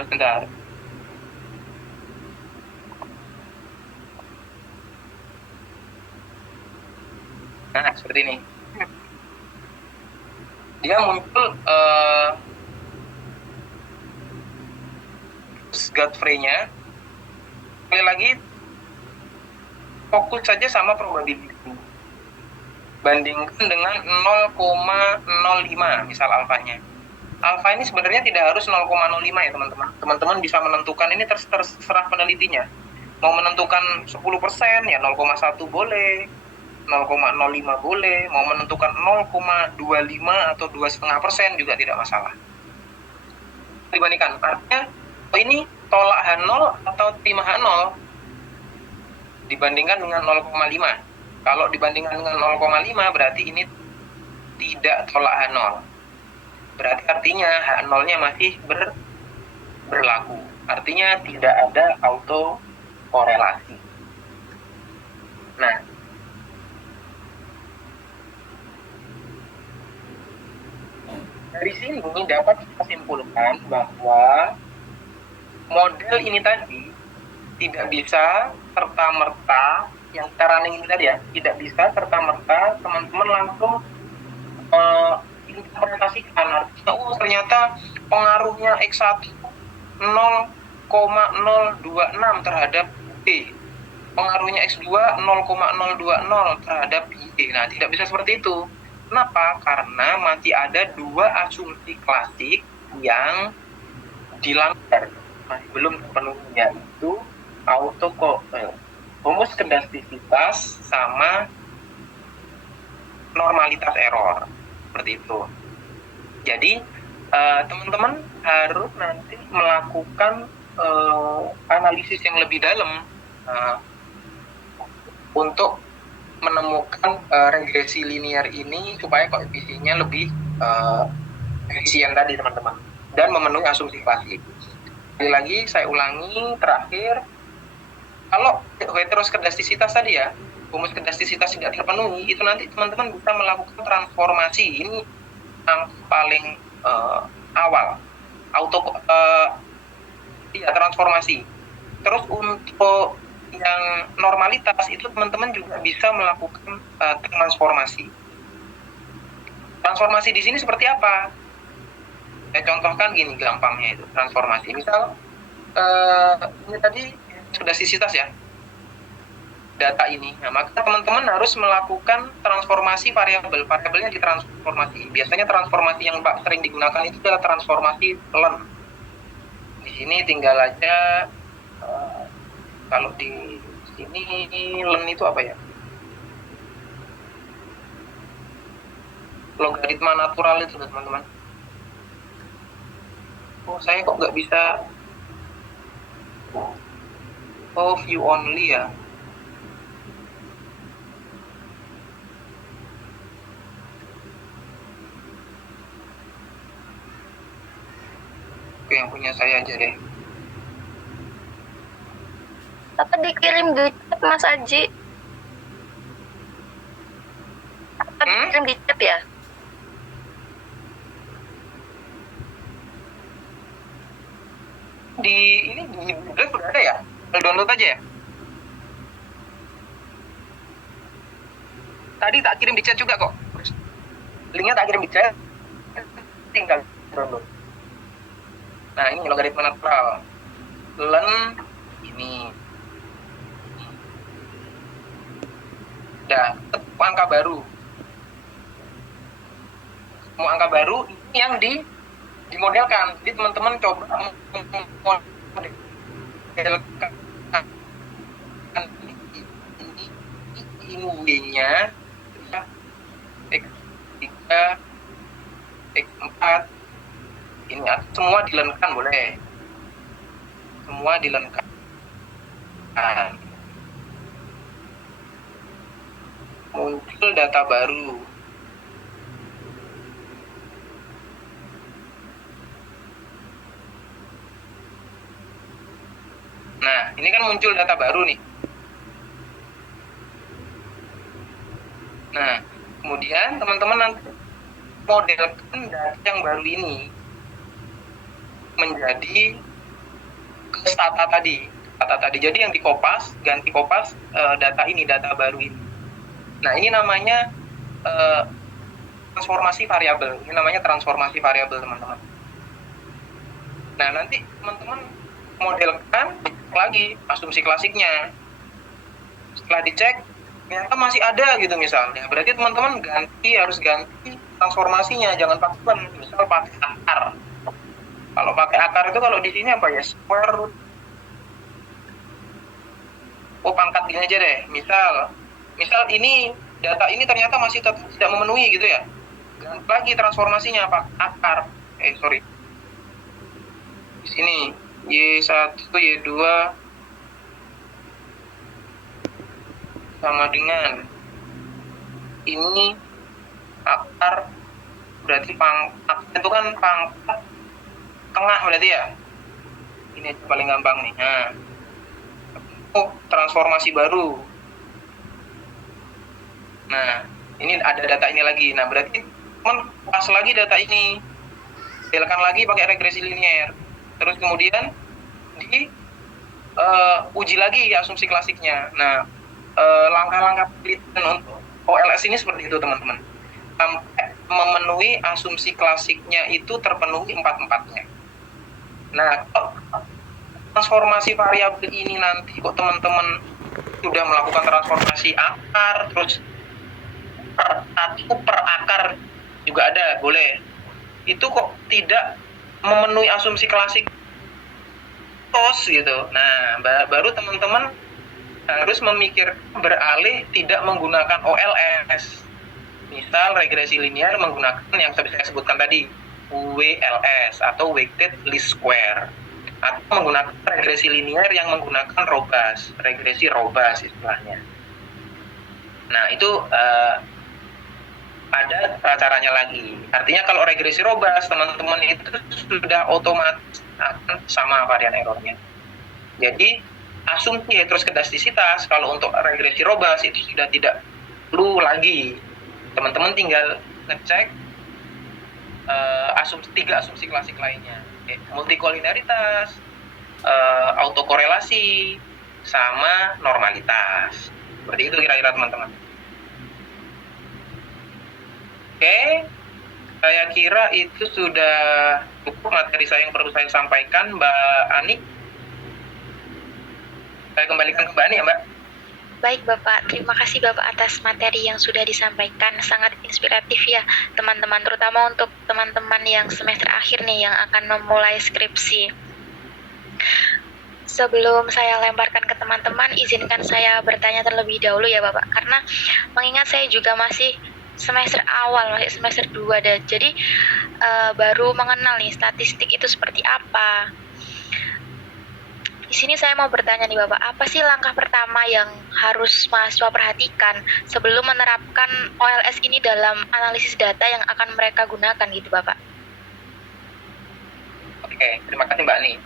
Sebentar. Nah, seperti ini. Dia muncul Godfrey-nya. Sekali lagi, fokus saja sama probability. Bandingkan dengan 0,05 misal alfanya. Alfa ini sebenarnya tidak harus 0,05 ya teman-teman. Teman-teman bisa menentukan ini terserah penelitinya. Mau menentukan 10% ya 0,1 boleh, 0,05 boleh, mau menentukan 0,25 atau 2,5% juga tidak masalah. Dibandingkan, artinya ini tolak H0 atau terima H0 dibandingkan dengan 0,5. Kalau dibandingkan dengan 0,5 berarti ini tidak tolak H0. Berarti artinya H0-nya masih berlaku. Artinya tidak ada auto korelasi. Nah, dari sini dapat kita simpulkan bahwa model ini tadi tidak bisa serta-merta, yang kita running ini tadi ya, tidak bisa serta-merta teman-teman langsung interpretasikan. Artinya, ternyata pengaruhnya X1 0,026 terhadap B. Pengaruhnya X2 0,020 terhadap Y. Nah, tidak bisa seperti itu. Kenapa? Karena masih ada dua asumsi klasik yang dilanggar, masih belum terpenuhi, yaitu homoskedastisitas sama normalitas error. Seperti itu. Jadi, teman-teman harus nanti melakukan analisis yang lebih dalam untuk menemukan regresi linear ini supaya koefisiennya lebih efisien tadi teman-teman, dan memenuhi asumsi klasik. Sekali lagi saya ulangi terakhir, kalau heteroskedastisitas tadi ya, homoskedastisitas tidak terpenuhi, itu nanti teman-teman bisa melakukan transformasi. Ini yang paling awal, transformasi. Terus untuk yang normalitas itu teman-teman juga bisa melakukan transformasi. Transformasi di sini seperti apa? Saya contohkan gini gampangnya itu transformasi. Misal ini tadi kedastisitas ya, data ini. Nah, maka teman-teman harus melakukan transformasi variabelnya ditransformasi. Biasanya transformasi yang sering digunakan itu adalah transformasi len. Di sini tinggal aja kalau di sini len itu apa ya? Logaritma natural itu teman-teman. Oh, saya kok nggak bisa. Oh, view only ya. Oke, yang punya saya aja deh. Apa dikirim di chat Mas Aji? Apa dikirim di chat ya? Di Drive udah ada ya? Download aja ya? Tadi tak kirim di chat juga kok. Linknya tak kirim di chat. Tinggal download. Nah, ini logaritma natural. Len ini. Udah, ketemu angka baru. Mau angka baru ini yang dimodelkan. Jadi teman-teman coba modelkan ini Y-nya X3, X4 ini semua dilenkan boleh. Semua dilenkan. Muncul data baru. Nah, ini kan muncul data baru nih. Nah, kemudian teman-teman nanti modelkan data yang baru ini menjadi stata tadi. Jadi yang dikopas, ganti kopas data ini, data baru ini. Nah, ini namanya transformasi variabel. Ini namanya transformasi variabel, teman-teman. Nah, nanti teman-teman modelkan lagi asumsi klasiknya. Setelah dicek, ternyata masih ada gitu misalnya. Berarti teman-teman harus ganti transformasinya, jangan pakai pen, misal pakai akar. Kalau pakai akar itu kalau di sini apa ya? Square root. Oh, pangkat ini aja deh. Misal ini data ini ternyata masih tetap tidak memenuhi gitu ya. Ganti lagi transformasinya pakai akar. Di sini Y1, Y2 sama dengan ini akar, berarti pangkat itu kan pangkat tengah berarti ya. Ini paling gampang nih. Nah, transformasi baru. Nah, ini ada data ini lagi. Nah, berarti pas lagi data ini, modelkan lagi pakai regresi linear. Terus kemudian uji lagi asumsi klasiknya. Nah, langkah-langkah penelitian untuk OLS ini seperti itu, teman-teman. Sampai memenuhi asumsi klasiknya itu terpenuhi 4-4-nya. Nah, transformasi variabel ini nanti kok teman-teman sudah melakukan transformasi akar, terus per akar juga ada, boleh. Itu kok tidak memenuhi asumsi klasik tos gitu. Nah, baru teman-teman harus beralih tidak menggunakan OLS. Misal regresi linear menggunakan yang saya sebutkan tadi, WLS atau weighted least square, atau menggunakan regresi linear yang menggunakan robust, regresi robust istilahnya. Nah, itu ada caranya lagi. Artinya kalau regresi robust, teman-teman itu sudah otomatis akan sama varian errornya. Jadi asumsi heteroskedastisitas kalau untuk regresi robust itu sudah tidak perlu lagi. Teman-teman tinggal ngecek tiga asumsi klasik lainnya, multikoliniaritas, autokorelasi, sama normalitas. Seperti itu kira-kira, teman-teman. Oke, saya kira itu sudah cukup materi saya yang perlu saya sampaikan, Mbak Ani. Saya kembalikan ke Mbak Ani ya, Mbak. Baik Bapak, terima kasih Bapak atas materi yang sudah disampaikan, sangat inspiratif ya teman-teman, terutama untuk teman-teman yang semester akhir nih yang akan memulai skripsi. Sebelum saya lemparkan ke teman-teman, izinkan saya bertanya terlebih dahulu ya Bapak, karena mengingat saya juga masih semester awal, masih semester 2 dan jadi baru mengenal nih statistik itu seperti apa. Di sini saya mau bertanya nih Bapak, apa sih langkah pertama yang harus mahasiswa perhatikan sebelum menerapkan OLS ini dalam analisis data yang akan mereka gunakan gitu Bapak? Oke, terima kasih Mbak Ani.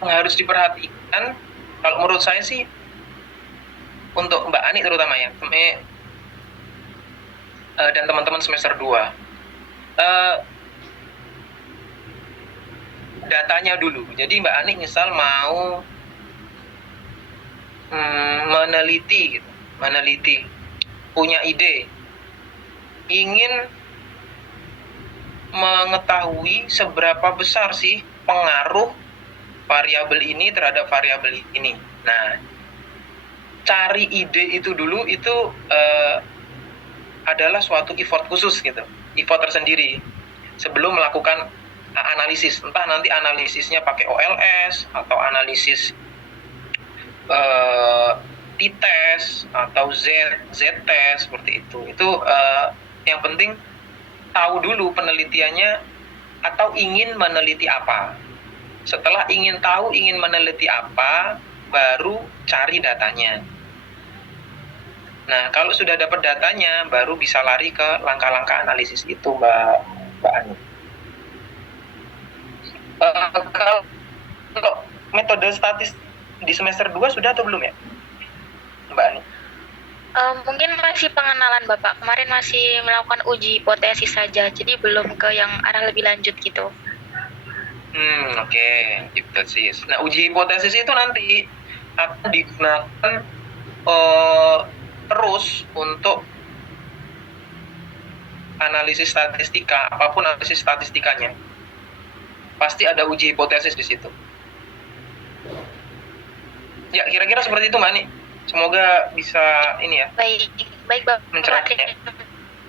Yang harus diperhatikan Kalau menurut saya sih, untuk Mbak Ani terutama ya, dan teman-teman semester 2, datanya dulu. Jadi Mbak Ani misal mau meneliti, punya ide, ingin mengetahui seberapa besar sih pengaruh variabel ini terhadap variabel ini. Nah, cari ide itu dulu, itu adalah suatu effort khusus gitu, effort tersendiri sebelum melakukan analisis. Entah nanti analisisnya pakai OLS atau analisis t-test atau z-test seperti itu. Itu yang penting tahu dulu penelitiannya atau ingin meneliti apa. Setelah ingin tahu ingin meneliti apa, baru cari datanya. Nah, kalau sudah dapat datanya, baru bisa lari ke langkah-langkah analisis itu, Mbak Ani. Kalau metode statis di semester 2 sudah atau belum ya, Mbak Ani? Mungkin masih pengenalan Bapak. Kemarin masih melakukan uji hipotesis saja, jadi belum ke yang arah lebih lanjut gitu. Oke. Hipotesis. Nah, uji hipotesis itu nanti akan digunakan terus untuk analisis statistika, apapun analisis statistikanya. Pasti ada uji hipotesis di situ. Ya, kira-kira seperti itu, Mbak Ani. Semoga bisa ini ya. Baik Bapak. Mencerahkan ya.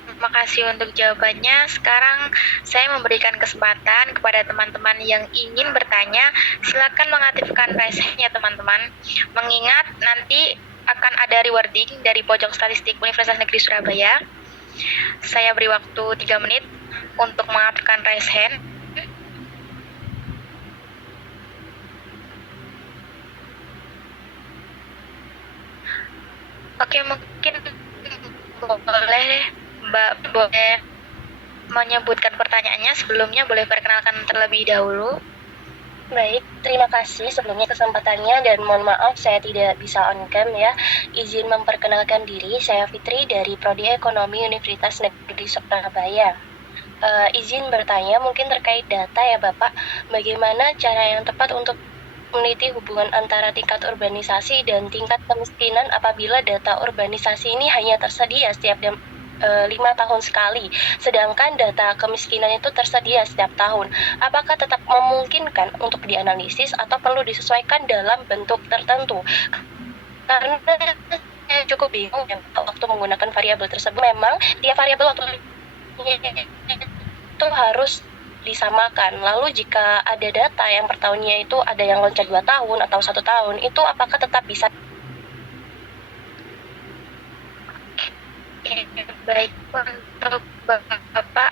Terima kasih untuk jawabannya. Sekarang saya memberikan kesempatan kepada teman-teman yang ingin bertanya. Silakan mengaktifkan raise hand ya teman-teman. Mengingat nanti akan ada rewarding dari Pojok Statistik Universitas Negeri Surabaya. Saya beri waktu 3 menit untuk mengaktifkan raise hand. Oke, mungkin boleh Mbak boleh menyebutkan pertanyaannya. Sebelumnya boleh perkenalkan terlebih dahulu. Baik, terima kasih sebelumnya kesempatannya dan mohon maaf saya tidak bisa on cam ya. Izin memperkenalkan diri, saya Fitri dari Prodi Ekonomi Universitas Negeri Surabaya. Izin bertanya mungkin terkait data ya Bapak, bagaimana cara yang tepat untuk meneliti hubungan antara tingkat urbanisasi dan tingkat kemiskinan apabila data urbanisasi ini hanya tersedia setiap 5 tahun sekali, sedangkan data kemiskinan itu tersedia setiap tahun. Apakah tetap memungkinkan untuk dianalisis atau perlu disesuaikan dalam bentuk tertentu? Karena saya cukup bingung ya, waktu menggunakan variabel tersebut. Memang tiap variabel waktu itu harus disamakan. Lalu jika ada data yang per tahunnya itu ada yang loncat 2 tahun atau 1 tahun, itu apakah tetap bisa? Baik, untuk Bapak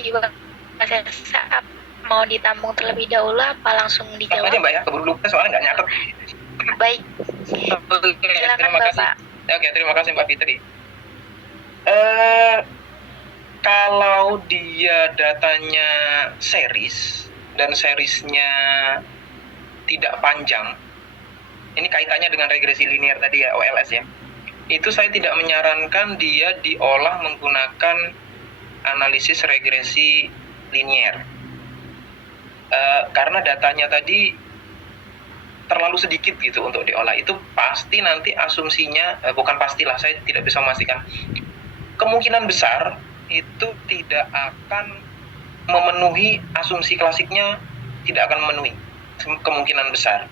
juga saya mau ditampung terlebih dahulu apa langsung dijawab? Aja Mbak ya, keburu lupa soalnya nggak nyatet. Baik, silakan Terima kasih. Bapak. Oke, terima kasih Mbak Fitri. Kalau dia datanya series dan seriesnya tidak panjang, ini kaitannya dengan regresi linear tadi ya, OLS ya. Itu saya tidak menyarankan dia diolah menggunakan analisis regresi linear. Karena datanya tadi terlalu sedikit gitu untuk diolah. Itu pasti nanti asumsinya, bukan pastilah, saya tidak bisa memastikan. Kemungkinan besar itu tidak akan memenuhi asumsi klasiknya, tidak akan memenuhi, kemungkinan besar.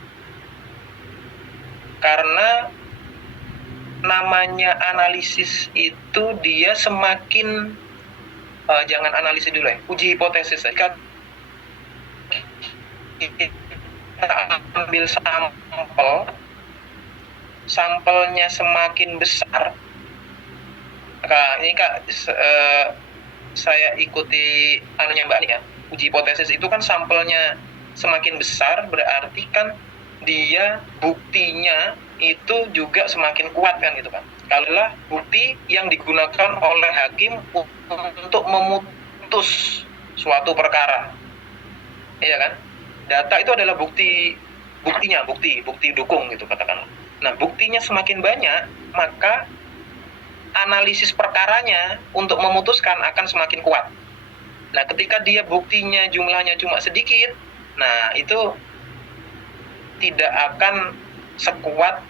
Karena namanya analisis itu dia semakin jangan analisis dulu ya, uji hipotesis. Kita ambil sampelnya semakin besar. Ini Kak, saya ikuti anunya Mbak Ani ya. Uji hipotesis itu kan sampelnya semakin besar, berarti kan dia buktinya itu juga semakin kuat kan gitu kan. Kalaulah bukti yang digunakan oleh hakim untuk memutus suatu perkara, iya kan? Data itu adalah bukti bukti dukung gitu katakanlah. Nah, buktinya semakin banyak, maka analisis perkaranya untuk memutuskan akan semakin kuat. Nah, ketika dia buktinya jumlahnya cuma sedikit, nah itu tidak akan sekuat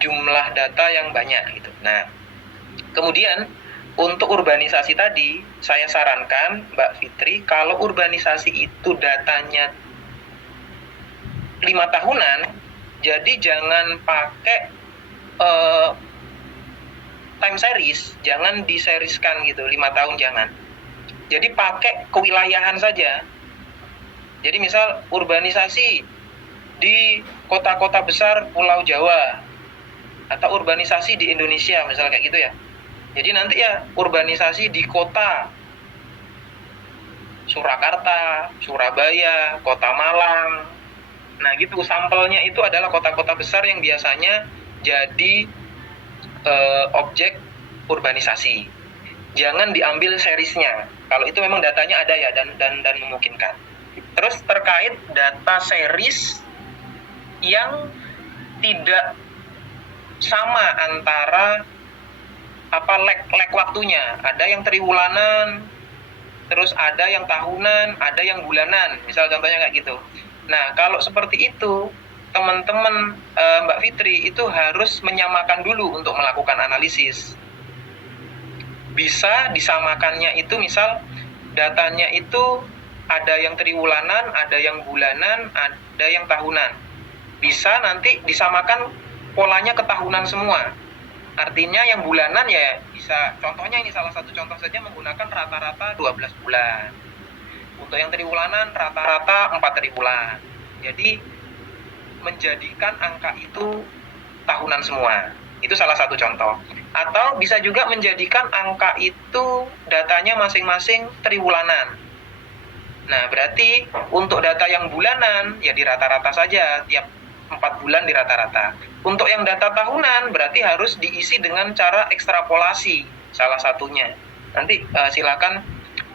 jumlah data yang banyak gitu. Nah, kemudian untuk urbanisasi tadi, saya sarankan Mbak Fitri, kalau urbanisasi itu datanya 5 tahunan, jadi jangan pakai time series, jangan diseriskan gitu, 5 tahun jangan. Jadi pakai kewilayahan saja. Jadi misal urbanisasi di kota-kota besar Pulau Jawa, atau urbanisasi di Indonesia, misal kayak gitu ya. Jadi nanti ya urbanisasi di kota Surakarta, Surabaya, Kota Malang. Nah gitu, sampelnya itu adalah kota-kota besar yang biasanya jadi objek urbanisasi. Jangan diambil seriesnya. Kalau itu memang datanya ada ya dan memungkinkan. Terus terkait data series yang tidak sama antara lag waktunya, ada yang triwulanan, terus ada yang tahunan, ada yang bulanan, misal contohnya kayak gitu. Nah, kalau seperti itu, teman-teman Mbak Fitri itu harus menyamakan dulu untuk melakukan analisis. Bisa disamakannya itu misal datanya itu ada yang triwulanan, ada yang bulanan, ada yang tahunan. Bisa nanti disamakan polanya ketahunan semua. Artinya yang bulanan ya bisa, contohnya ini salah satu contoh saja menggunakan rata-rata 12 bulan. Untuk yang triwulanan rata-rata 4 triwulan. Jadi menjadikan angka itu tahunan semua. Itu salah satu contoh. Atau bisa juga menjadikan angka itu datanya masing-masing triwulanan. Nah, berarti untuk data yang bulanan ya di rata-rata saja, tiap 4 bulan di rata-rata. Untuk yang data tahunan berarti harus diisi dengan cara ekstrapolasi salah satunya. Nanti silakan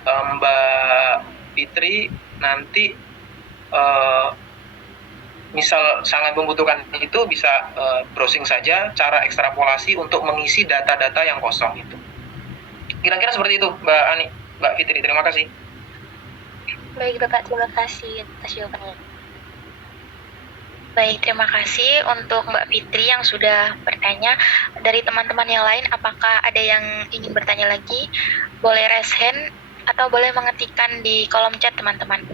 Mbak Fitri nanti misal sangat membutuhkan itu bisa browsing saja cara ekstrapolasi untuk mengisi data-data yang kosong itu. Kira-kira seperti itu Mbak Ani, Mbak Fitri, terima kasih. Baik Bapak, terima kasih atas jawabannya. Baik, terima kasih untuk Mbak Fitri yang sudah bertanya. Dari teman-teman yang lain, apakah ada yang ingin bertanya lagi? Boleh raise hand atau boleh mengetikkan di kolom chat teman-teman.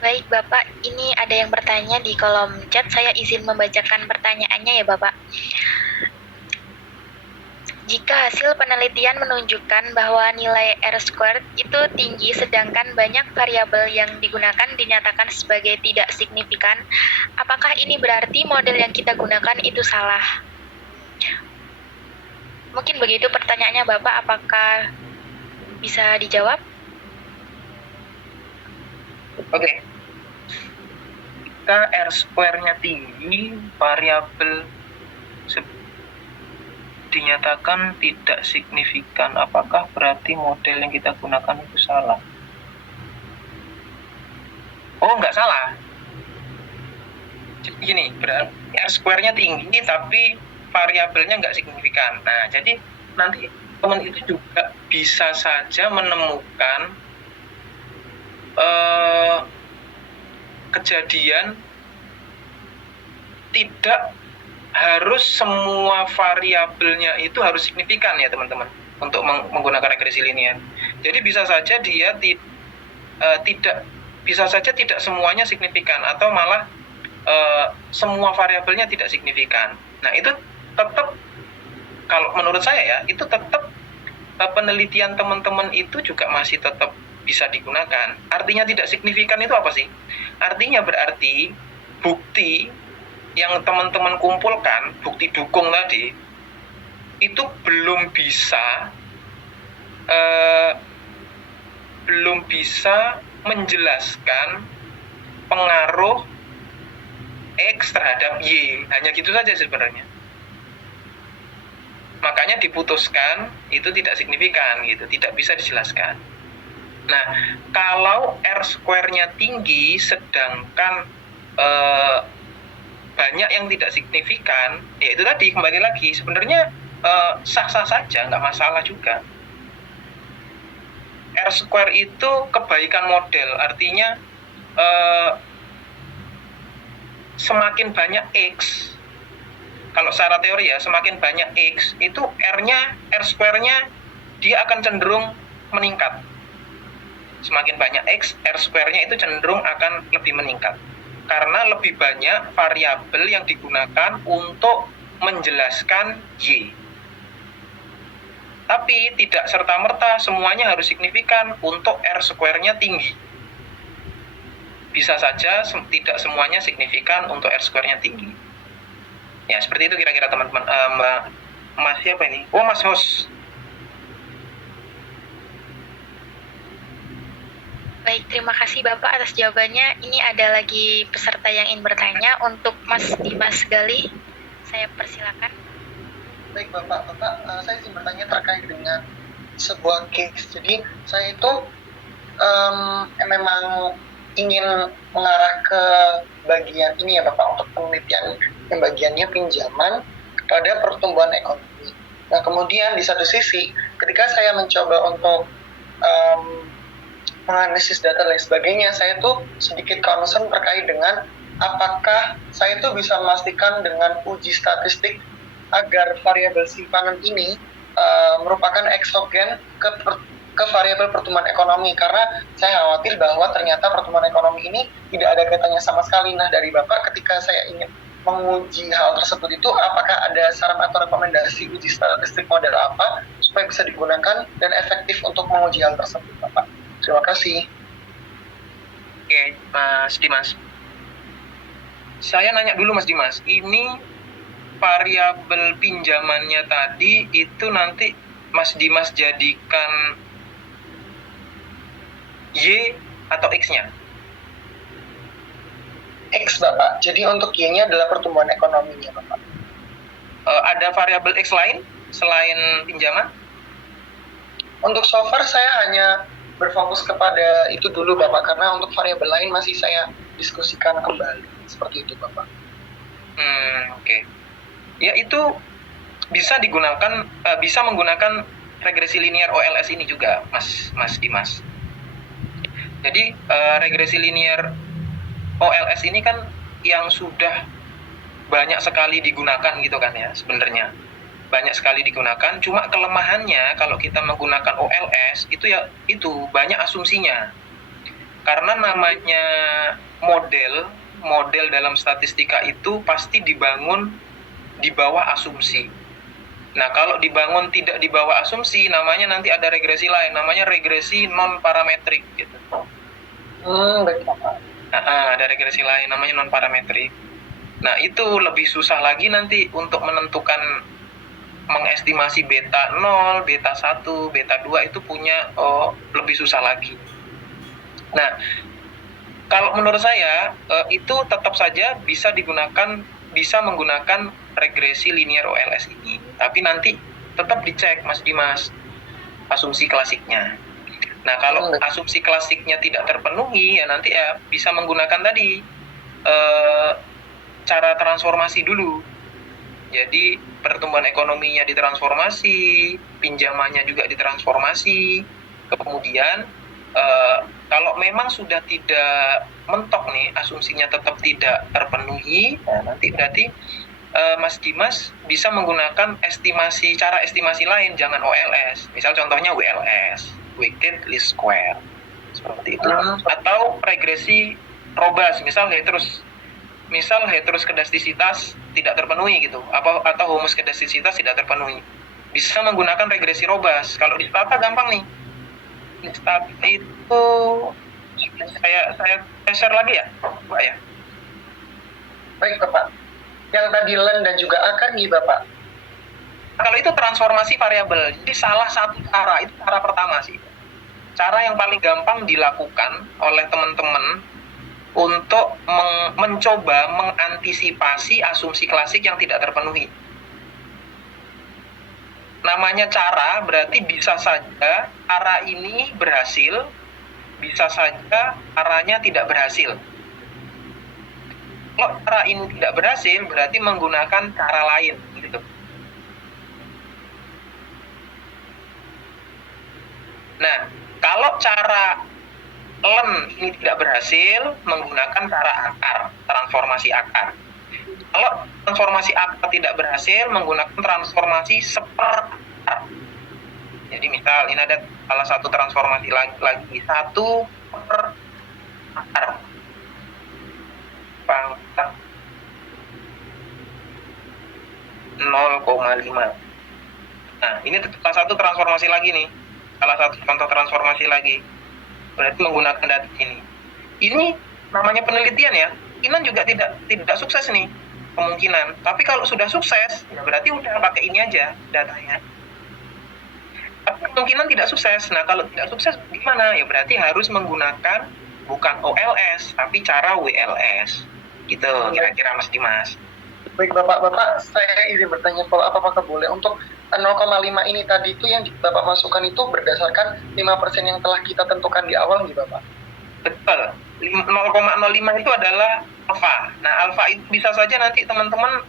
Baik Bapak, ini ada yang bertanya di kolom chat. Saya izin membacakan pertanyaannya ya Bapak. Jika hasil penelitian menunjukkan bahwa nilai R-squared itu tinggi sedangkan banyak variabel yang digunakan dinyatakan sebagai tidak signifikan, apakah ini berarti model yang kita gunakan itu salah? Mungkin begitu pertanyaannya Bapak, apakah bisa dijawab? Oke. Jika R-square-nya tinggi, variabel dinyatakan tidak signifikan, apakah berarti model yang kita gunakan itu salah? Oh, nggak salah. Jadi gini, berarti R-square-nya tinggi tapi variabelnya nggak signifikan. Nah, jadi nanti teman itu juga bisa saja menemukan kejadian tidak harus semua variabelnya itu harus signifikan ya teman-teman untuk menggunakan regresi linear. Jadi bisa saja dia tidak semuanya signifikan atau malah semua variabelnya tidak signifikan. Nah itu tetap, kalau menurut saya ya, itu tetap penelitian teman-teman itu juga masih tetap bisa digunakan. Artinya tidak signifikan itu apa sih? Artinya berarti bukti yang teman-teman kumpulkan, bukti dukung tadi, itu belum bisa menjelaskan pengaruh X terhadap Y. Hanya gitu saja sebenarnya. Makanya diputuskan itu tidak signifikan gitu, tidak bisa dijelaskan. Nah, kalau R square-nya tinggi sedangkan banyak yang tidak signifikan, ya itu tadi kembali lagi sebenarnya sah-sah saja, nggak masalah juga. R square itu kebaikan model, artinya semakin banyak X, kalau secara teori ya, semakin banyak X, itu R square-nya dia akan cenderung meningkat. Semakin banyak X, R square-nya itu cenderung akan lebih meningkat. Karena lebih banyak variabel yang digunakan untuk menjelaskan Y. Tapi tidak serta-merta semuanya harus signifikan untuk R square-nya tinggi. Bisa saja tidak semuanya signifikan untuk R square-nya tinggi. Ya, seperti itu kira-kira teman-teman. Mas siapa ini? Oh, Mas Hos. Baik, terima kasih Bapak atas jawabannya. Ini ada lagi peserta yang ingin bertanya untuk Mas Dimas Gali. Saya persilakan. Baik Bapak, saya ingin bertanya terkait dengan sebuah case. Jadi saya itu memang ingin mengarah ke bagian ini ya Bapak, untuk penelitian yang bagiannya pinjaman kepada pertumbuhan ekonomi. Nah kemudian di satu sisi ketika saya mencoba untuk menganalisis data dan lain sebagainya, saya tuh sedikit concern terkait dengan apakah saya tuh bisa memastikan dengan uji statistik agar variabel simpanan ini merupakan eksogen ke variabel pertumbuhan ekonomi, karena saya khawatir bahwa ternyata pertumbuhan ekonomi ini tidak ada kaitannya sama sekali. Nah dari Bapak, ketika saya ingin menguji hal tersebut itu, apakah ada saran atau rekomendasi uji statistik model apa supaya bisa digunakan dan efektif untuk menguji hal tersebut Bapak? Terima kasih. Oke, Mas Dimas. Saya nanya dulu Mas Dimas, ini variabel pinjamannya tadi itu nanti Mas Dimas jadikan Y atau X-nya? X Bapak, jadi untuk Y-nya adalah pertumbuhan ekonominya Bapak. Ada variabel X lain selain pinjaman? Untuk so far saya hanya berfokus kepada itu dulu Bapak, karena untuk variabel lain masih saya diskusikan kembali. Seperti itu Bapak. Oke. Ya itu bisa digunakan, bisa menggunakan regresi linear OLS ini juga, Mas Dimas. Jadi regresi linear OLS ini kan yang sudah banyak sekali digunakan gitu kan ya sebenarnya. Banyak sekali digunakan, cuma kelemahannya kalau kita menggunakan OLS itu ya itu banyak asumsinya. Karena namanya model dalam statistika itu pasti dibangun di bawah asumsi. Nah, kalau dibangun tidak di bawah asumsi, namanya nanti ada regresi lain, namanya regresi non parametrik gitu. Baik Bapak. Ada regresi lain namanya non parametrik. Nah, itu lebih susah lagi nanti untuk menentukan, mengestimasi beta 0, beta 1, beta 2 itu punya lebih susah lagi. Nah, kalau menurut saya itu tetap saja bisa menggunakan regresi linear OLS ini. Tapi nanti tetap dicek Mas Dimas asumsi klasiknya. Nah, kalau asumsi klasiknya tidak terpenuhi ya nanti ya bisa menggunakan tadi cara transformasi dulu. Jadi pertumbuhan ekonominya ditransformasi, pinjamannya juga ditransformasi. Kemudian kalau memang sudah tidak mentok nih, asumsinya tetap tidak terpenuhi, nanti berarti Mas Dimas bisa menggunakan cara estimasi lain, jangan OLS. Misal contohnya WLS, Weighted Least Square, seperti itu. Atau regresi Robas, misal heteroskedastisitas tidak terpenuhi gitu, atau homoskedastisitas tidak terpenuhi, bisa menggunakan regresi Robas. Kalau ditata gampang nih, stabil itu saya share lagi ya, Pak ya. Baik Bapak. Yang tadi len dan juga akar nih Bapak. Kalau itu transformasi variabel, jadi salah satu cara, itu cara pertama sih. Cara yang paling gampang dilakukan oleh teman-teman untuk mencoba mengantisipasi asumsi klasik yang tidak terpenuhi. Namanya cara, berarti bisa saja cara ini berhasil, bisa saja caranya tidak berhasil. Kalau cara ini tidak berhasil, berarti menggunakan cara lain, gitu. Nah, kalau cara len ini tidak berhasil, menggunakan cara akar, transformasi akar. Kalau transformasi akar tidak berhasil, menggunakan transformasi seperakar. Jadi misal ini ada salah satu transformasi lagi 1 per akar pangkat 0,5. Nah, ini salah satu transformasi lagi nih. Salah satu contoh transformasi lagi. Berarti menggunakan data ini. Ini namanya penelitian ya. Kemungkinan juga tidak sukses nih kemungkinan. Tapi kalau sudah sukses, ya berarti udah pakai ini aja datanya. Tapi kemungkinan tidak sukses. Nah, kalau tidak sukses gimana? Ya berarti harus menggunakan bukan OLS, tapi cara WLS. Gitu kira-kira Mas Dimas. Baik Bapak, saya izin bertanya follow up apakah boleh untuk 0,5 ini tadi itu yang Bapak masukkan itu berdasarkan 5% yang telah kita tentukan di awal nih Bapak? Betul. 0,05 itu adalah alfa. Nah, alfa itu bisa saja nanti teman-teman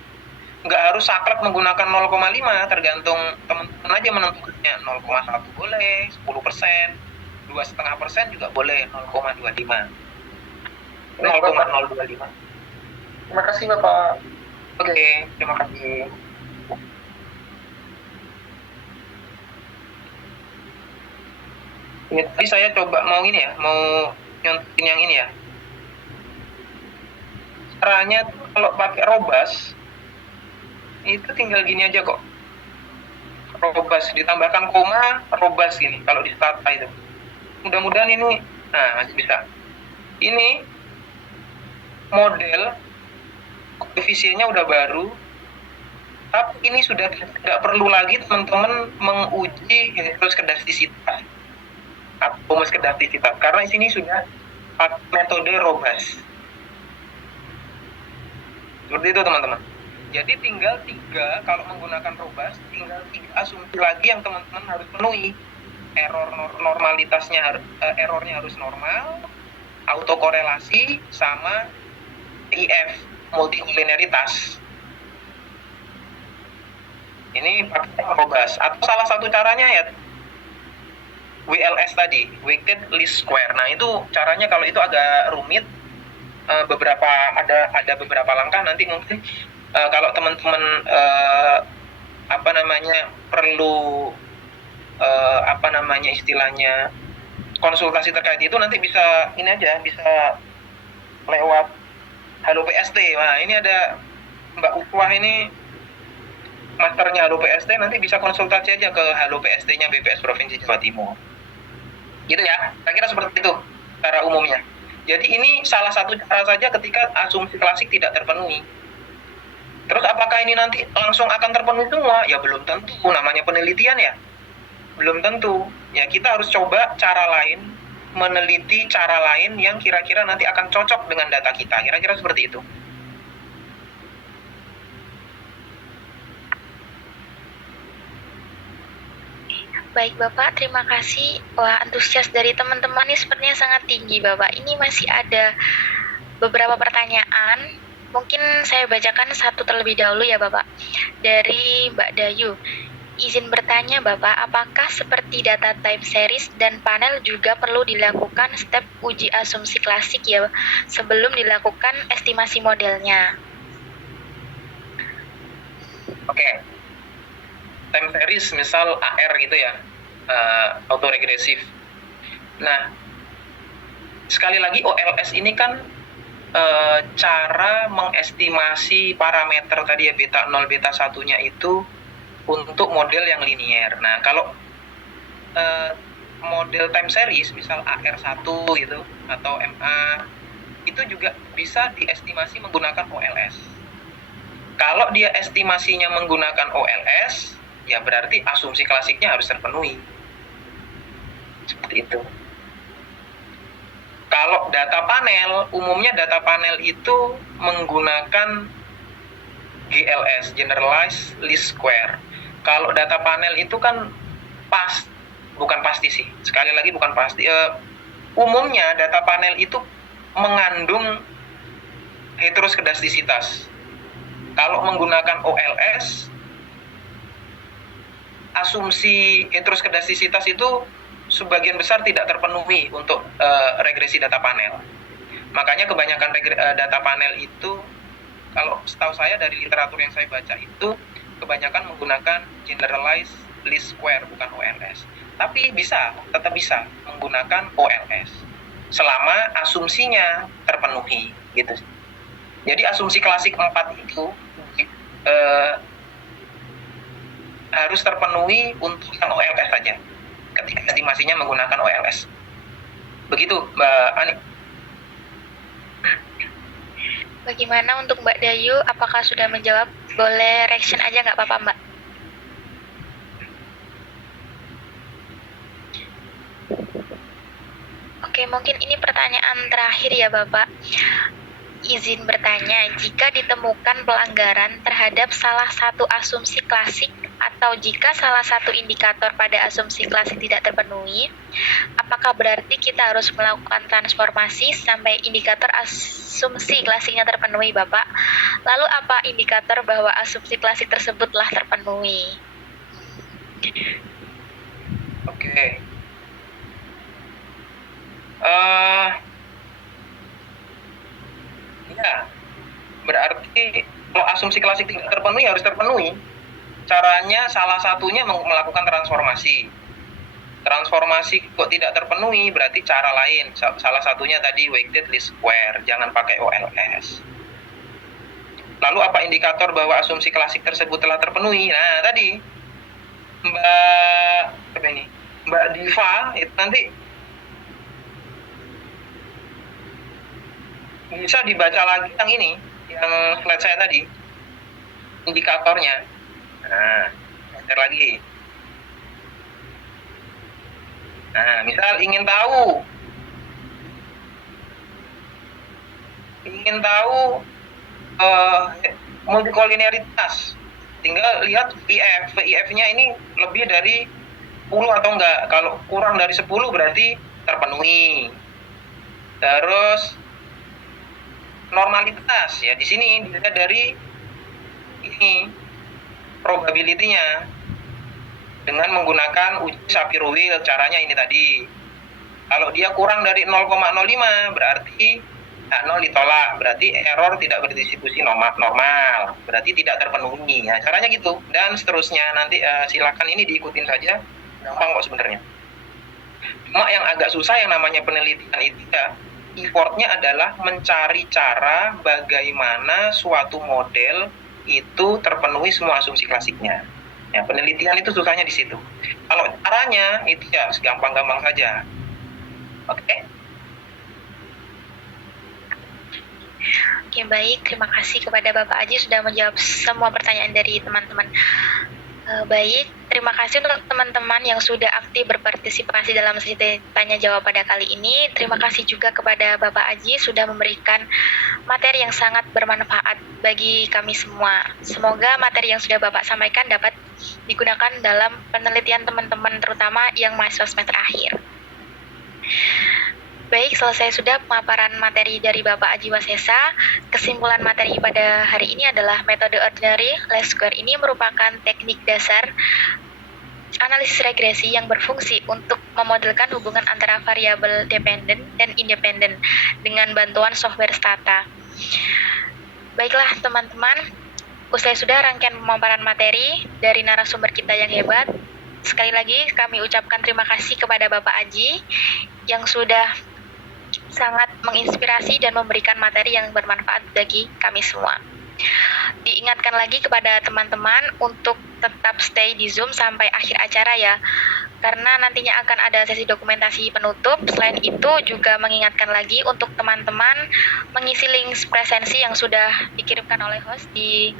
nggak harus saklek menggunakan 0,5, tergantung teman-teman aja menentukannya. 0,1 boleh, 10%, 2,5% juga boleh, 0,25. 0,025. Terima kasih Bapak. Oke, terima kasih. Ini tadi saya coba mau nyontohin yang ini ya. Caranya kalau pakai robas itu tinggal gini aja kok. Robas ditambahkan koma, robas gini kalau di stata itu. Mudah-mudahan ini masih bisa. Ini model koefisiennya udah baru, tapi ini sudah tidak perlu lagi teman-teman menguji skedastisitas atau skedastisitas karena di sini sudah pakai metode robas. Seperti itu teman-teman. Jadi tinggal 3 kalau menggunakan robas, tinggal 3 asumsi lagi yang teman-teman harus penuhi. Normalitasnya errornya harus normal, autokorelasi sama IF multilinearitas. Ini pakai robas. Atau salah satu caranya ya WLS tadi, weighted least square. Nah, itu caranya kalau itu agak rumit. Ada beberapa langkah nanti mungkin kalau teman-teman perlu istilahnya konsultasi terkait itu nanti bisa bisa lewat Halo PST. Nah, ini ada Mbak Ukwah ini masternya Halo PST, nanti bisa konsultasi aja ke Halo PST-nya BPS Provinsi Jawa Timur. Gitu ya, saya kira seperti itu cara umumnya. Jadi ini salah satu cara saja ketika asumsi klasik tidak terpenuhi. Terus apakah ini nanti langsung akan terpenuhi semua? Ya belum tentu, namanya penelitian ya. Belum tentu. Ya kita harus coba cara lain, meneliti cara lain yang kira-kira nanti akan cocok dengan data kita. Kira-kira seperti itu. Baik Bapak, terima kasih. Wah, antusias dari teman-teman ini sepertinya sangat tinggi Bapak. Ini masih ada beberapa pertanyaan. Mungkin saya bacakan satu terlebih dahulu ya Bapak. Dari Mbak Dayu. Izin bertanya Bapak, apakah seperti data time series dan panel juga perlu dilakukan step uji asumsi klasik ya sebelum dilakukan estimasi modelnya? Oke. Time series misal AR gitu ya, autoregresif. Nah, sekali lagi OLS ini kan cara mengestimasi parameter tadi ya beta 0, beta 1-nya itu untuk model yang linier. Nah, kalau model time series, misal AR1 gitu, atau MA, itu juga bisa diestimasi menggunakan OLS. Kalau dia estimasinya menggunakan OLS, ya berarti asumsi klasiknya harus terpenuhi. Seperti itu. Kalau data panel, umumnya data panel itu menggunakan GLS, Generalized Least Square. Kalau data panel itu kan bukan pasti sih. Sekali lagi bukan pasti. Umumnya data panel itu mengandung heteroskedastisitas. Kalau menggunakan OLS, asumsi heteroskedastisitas itu sebagian besar tidak terpenuhi untuk regresi data panel. Makanya kebanyakan data panel itu, kalau setahu saya dari literatur yang saya baca itu, kebanyakan menggunakan generalized least square, bukan OLS. Tapi tetap bisa menggunakan OLS selama asumsinya terpenuhi, gitu. Jadi asumsi klasik 4 itu harus terpenuhi untuk yang OLS saja, ketika estimasinya menggunakan OLS. Begitu, Mbak Ani. Bagaimana untuk Mbak Dayu? Apakah sudah menjawab? Boleh reaction aja nggak apa-apa, Mbak? Oke, mungkin ini pertanyaan terakhir ya, Bapak. Izin bertanya, jika ditemukan pelanggaran terhadap salah satu asumsi klasik atau jika salah satu indikator pada asumsi klasik tidak terpenuhi, apakah berarti kita harus melakukan transformasi sampai indikator asumsi klasiknya terpenuhi, Bapak? Lalu apa indikator bahwa asumsi klasik tersebut telah terpenuhi? Oke. Ya, berarti kalau asumsi klasik tidak terpenuhi, harus terpenuhi. Caranya salah satunya melakukan transformasi. Transformasi kok tidak terpenuhi, berarti cara lain. Salah satunya tadi weighted least square, jangan pakai OLS. Lalu apa indikator bahwa asumsi klasik tersebut telah terpenuhi? Nah, tadi Mbak Diva itu nanti bisa dibaca lagi yang ini, yang slide saya tadi, indikatornya. Nah, geser lagi. Nah, misal ingin tahu multikolinearitas, tinggal lihat VIF-nya ini lebih dari 10 atau enggak. Kalau kurang dari 10 berarti terpenuhi. Terus normalitas, ya di sini dilihat dari ini probability-nya dengan menggunakan uji Shapiro-Wilk. Caranya ini tadi. Kalau dia kurang dari 0,05 berarti 0 ditolak, berarti error tidak berdistribusi normal, berarti tidak terpenuhi. Ya, caranya gitu, dan seterusnya. Nanti silakan ini diikutin saja, gampang kok sebenarnya. Cuma yang agak susah yang namanya penelitian itu ya, effortnya adalah mencari cara bagaimana suatu model itu terpenuhi semua asumsi klasiknya. Ya, penelitian itu susahnya di situ. Kalau caranya itu ya segampang-gampang saja. Oke? Oke, baik. Terima kasih kepada Bapak Aji sudah menjawab semua pertanyaan dari teman-teman. Baik, terima kasih untuk teman-teman yang sudah aktif berpartisipasi dalam sesi tanya jawab pada kali ini. Terima kasih juga kepada Bapak Aji sudah memberikan materi yang sangat bermanfaat bagi kami semua. Semoga materi yang sudah Bapak sampaikan dapat digunakan dalam penelitian teman-teman, terutama yang mahasiswa semester akhir. Baik, selesai sudah pemaparan materi dari Bapak Aji Wasesa. Kesimpulan materi pada hari ini adalah metode ordinary least square ini merupakan teknik dasar analisis regresi yang berfungsi untuk memodelkan hubungan antara variabel dependen dan independen dengan bantuan software Stata. Baiklah teman-teman, usai sudah rangkaian pemaparan materi dari narasumber kita yang hebat. Sekali lagi kami ucapkan terima kasih kepada Bapak Aji yang sudah sangat menginspirasi dan memberikan materi yang bermanfaat bagi kami semua. Diingatkan lagi kepada teman-teman untuk tetap stay di Zoom sampai akhir acara ya. karena nantinya akan ada sesi dokumentasi penutup. Selain itu juga mengingatkan lagi untuk teman-teman mengisi link presensi yang sudah dikirimkan oleh host di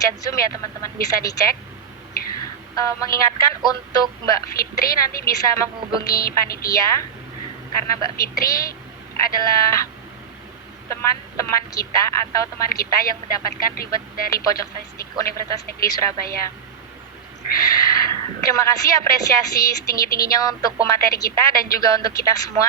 chat Zoom ya teman-teman, bisa dicek. Mengingatkan untuk Mbak Fitri nanti bisa menghubungi panitia, karena Mbak Fitri adalah teman-teman kita atau teman kita yang mendapatkan reward dari Pojok Statistik Universitas Negeri Surabaya. Terima kasih apresiasi setinggi-tingginya untuk pemateri kita dan juga untuk kita semua.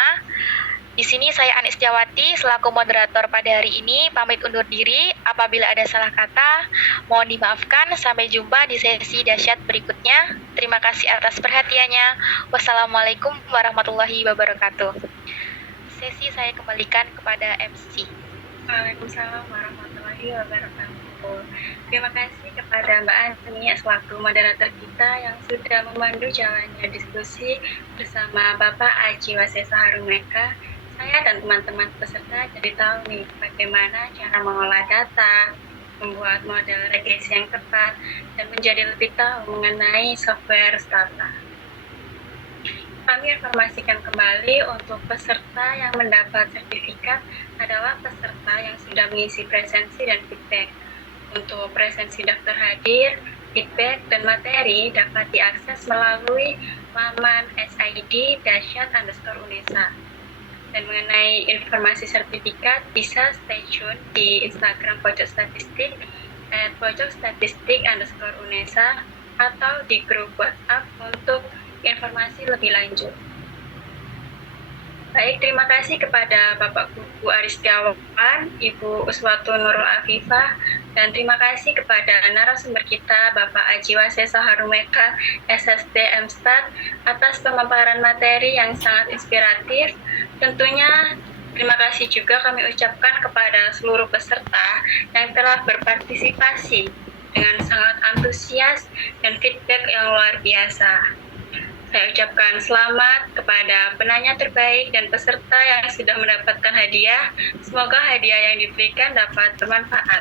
Di sini saya Anis Setiawati selaku moderator pada hari ini pamit undur diri. Apabila ada salah kata, mohon dimaafkan. Sampai jumpa di sesi dahsyat berikutnya. Terima kasih atas perhatiannya. Wassalamualaikum warahmatullahi wabarakatuh. Sesi saya kembalikan kepada MC. Waalaikumsalam warahmatullahi wabarakatuh. Terima kasih kepada Mbak Ani selaku moderator kita yang sudah memandu jalannya diskusi bersama Bapak Aji Wasesa Harumeka. Saya dan teman-teman peserta jadi tahu nih bagaimana cara mengolah data, membuat model regresi yang tepat, dan menjadi lebih tahu mengenai software Stata. Kami informasikan kembali untuk peserta yang mendapat sertifikat adalah peserta yang sudah mengisi presensi dan feedback. Untuk presensi daftar hadir, feedback, dan materi dapat diakses melalui laman sid-unesa. Dan mengenai informasi sertifikat, bisa stay tune di Instagram Pojok Statistik @pojokstatistik_unesa atau di grup WhatsApp untuk informasi lebih lanjut. Baik, terima kasih kepada Bapak Kuku Aris Setiawan, Ibu Uswatun Nurul Afifah, dan terima kasih kepada narasumber kita Bapak Aji Wasesa Harumeka, SST MStat, atas pemaparan materi yang sangat inspiratif. Tentunya terima kasih juga kami ucapkan kepada seluruh peserta yang telah berpartisipasi dengan sangat antusias dan feedback yang luar biasa. Saya ucapkan selamat kepada penanya terbaik dan peserta yang sudah mendapatkan hadiah. Semoga hadiah yang diberikan dapat bermanfaat.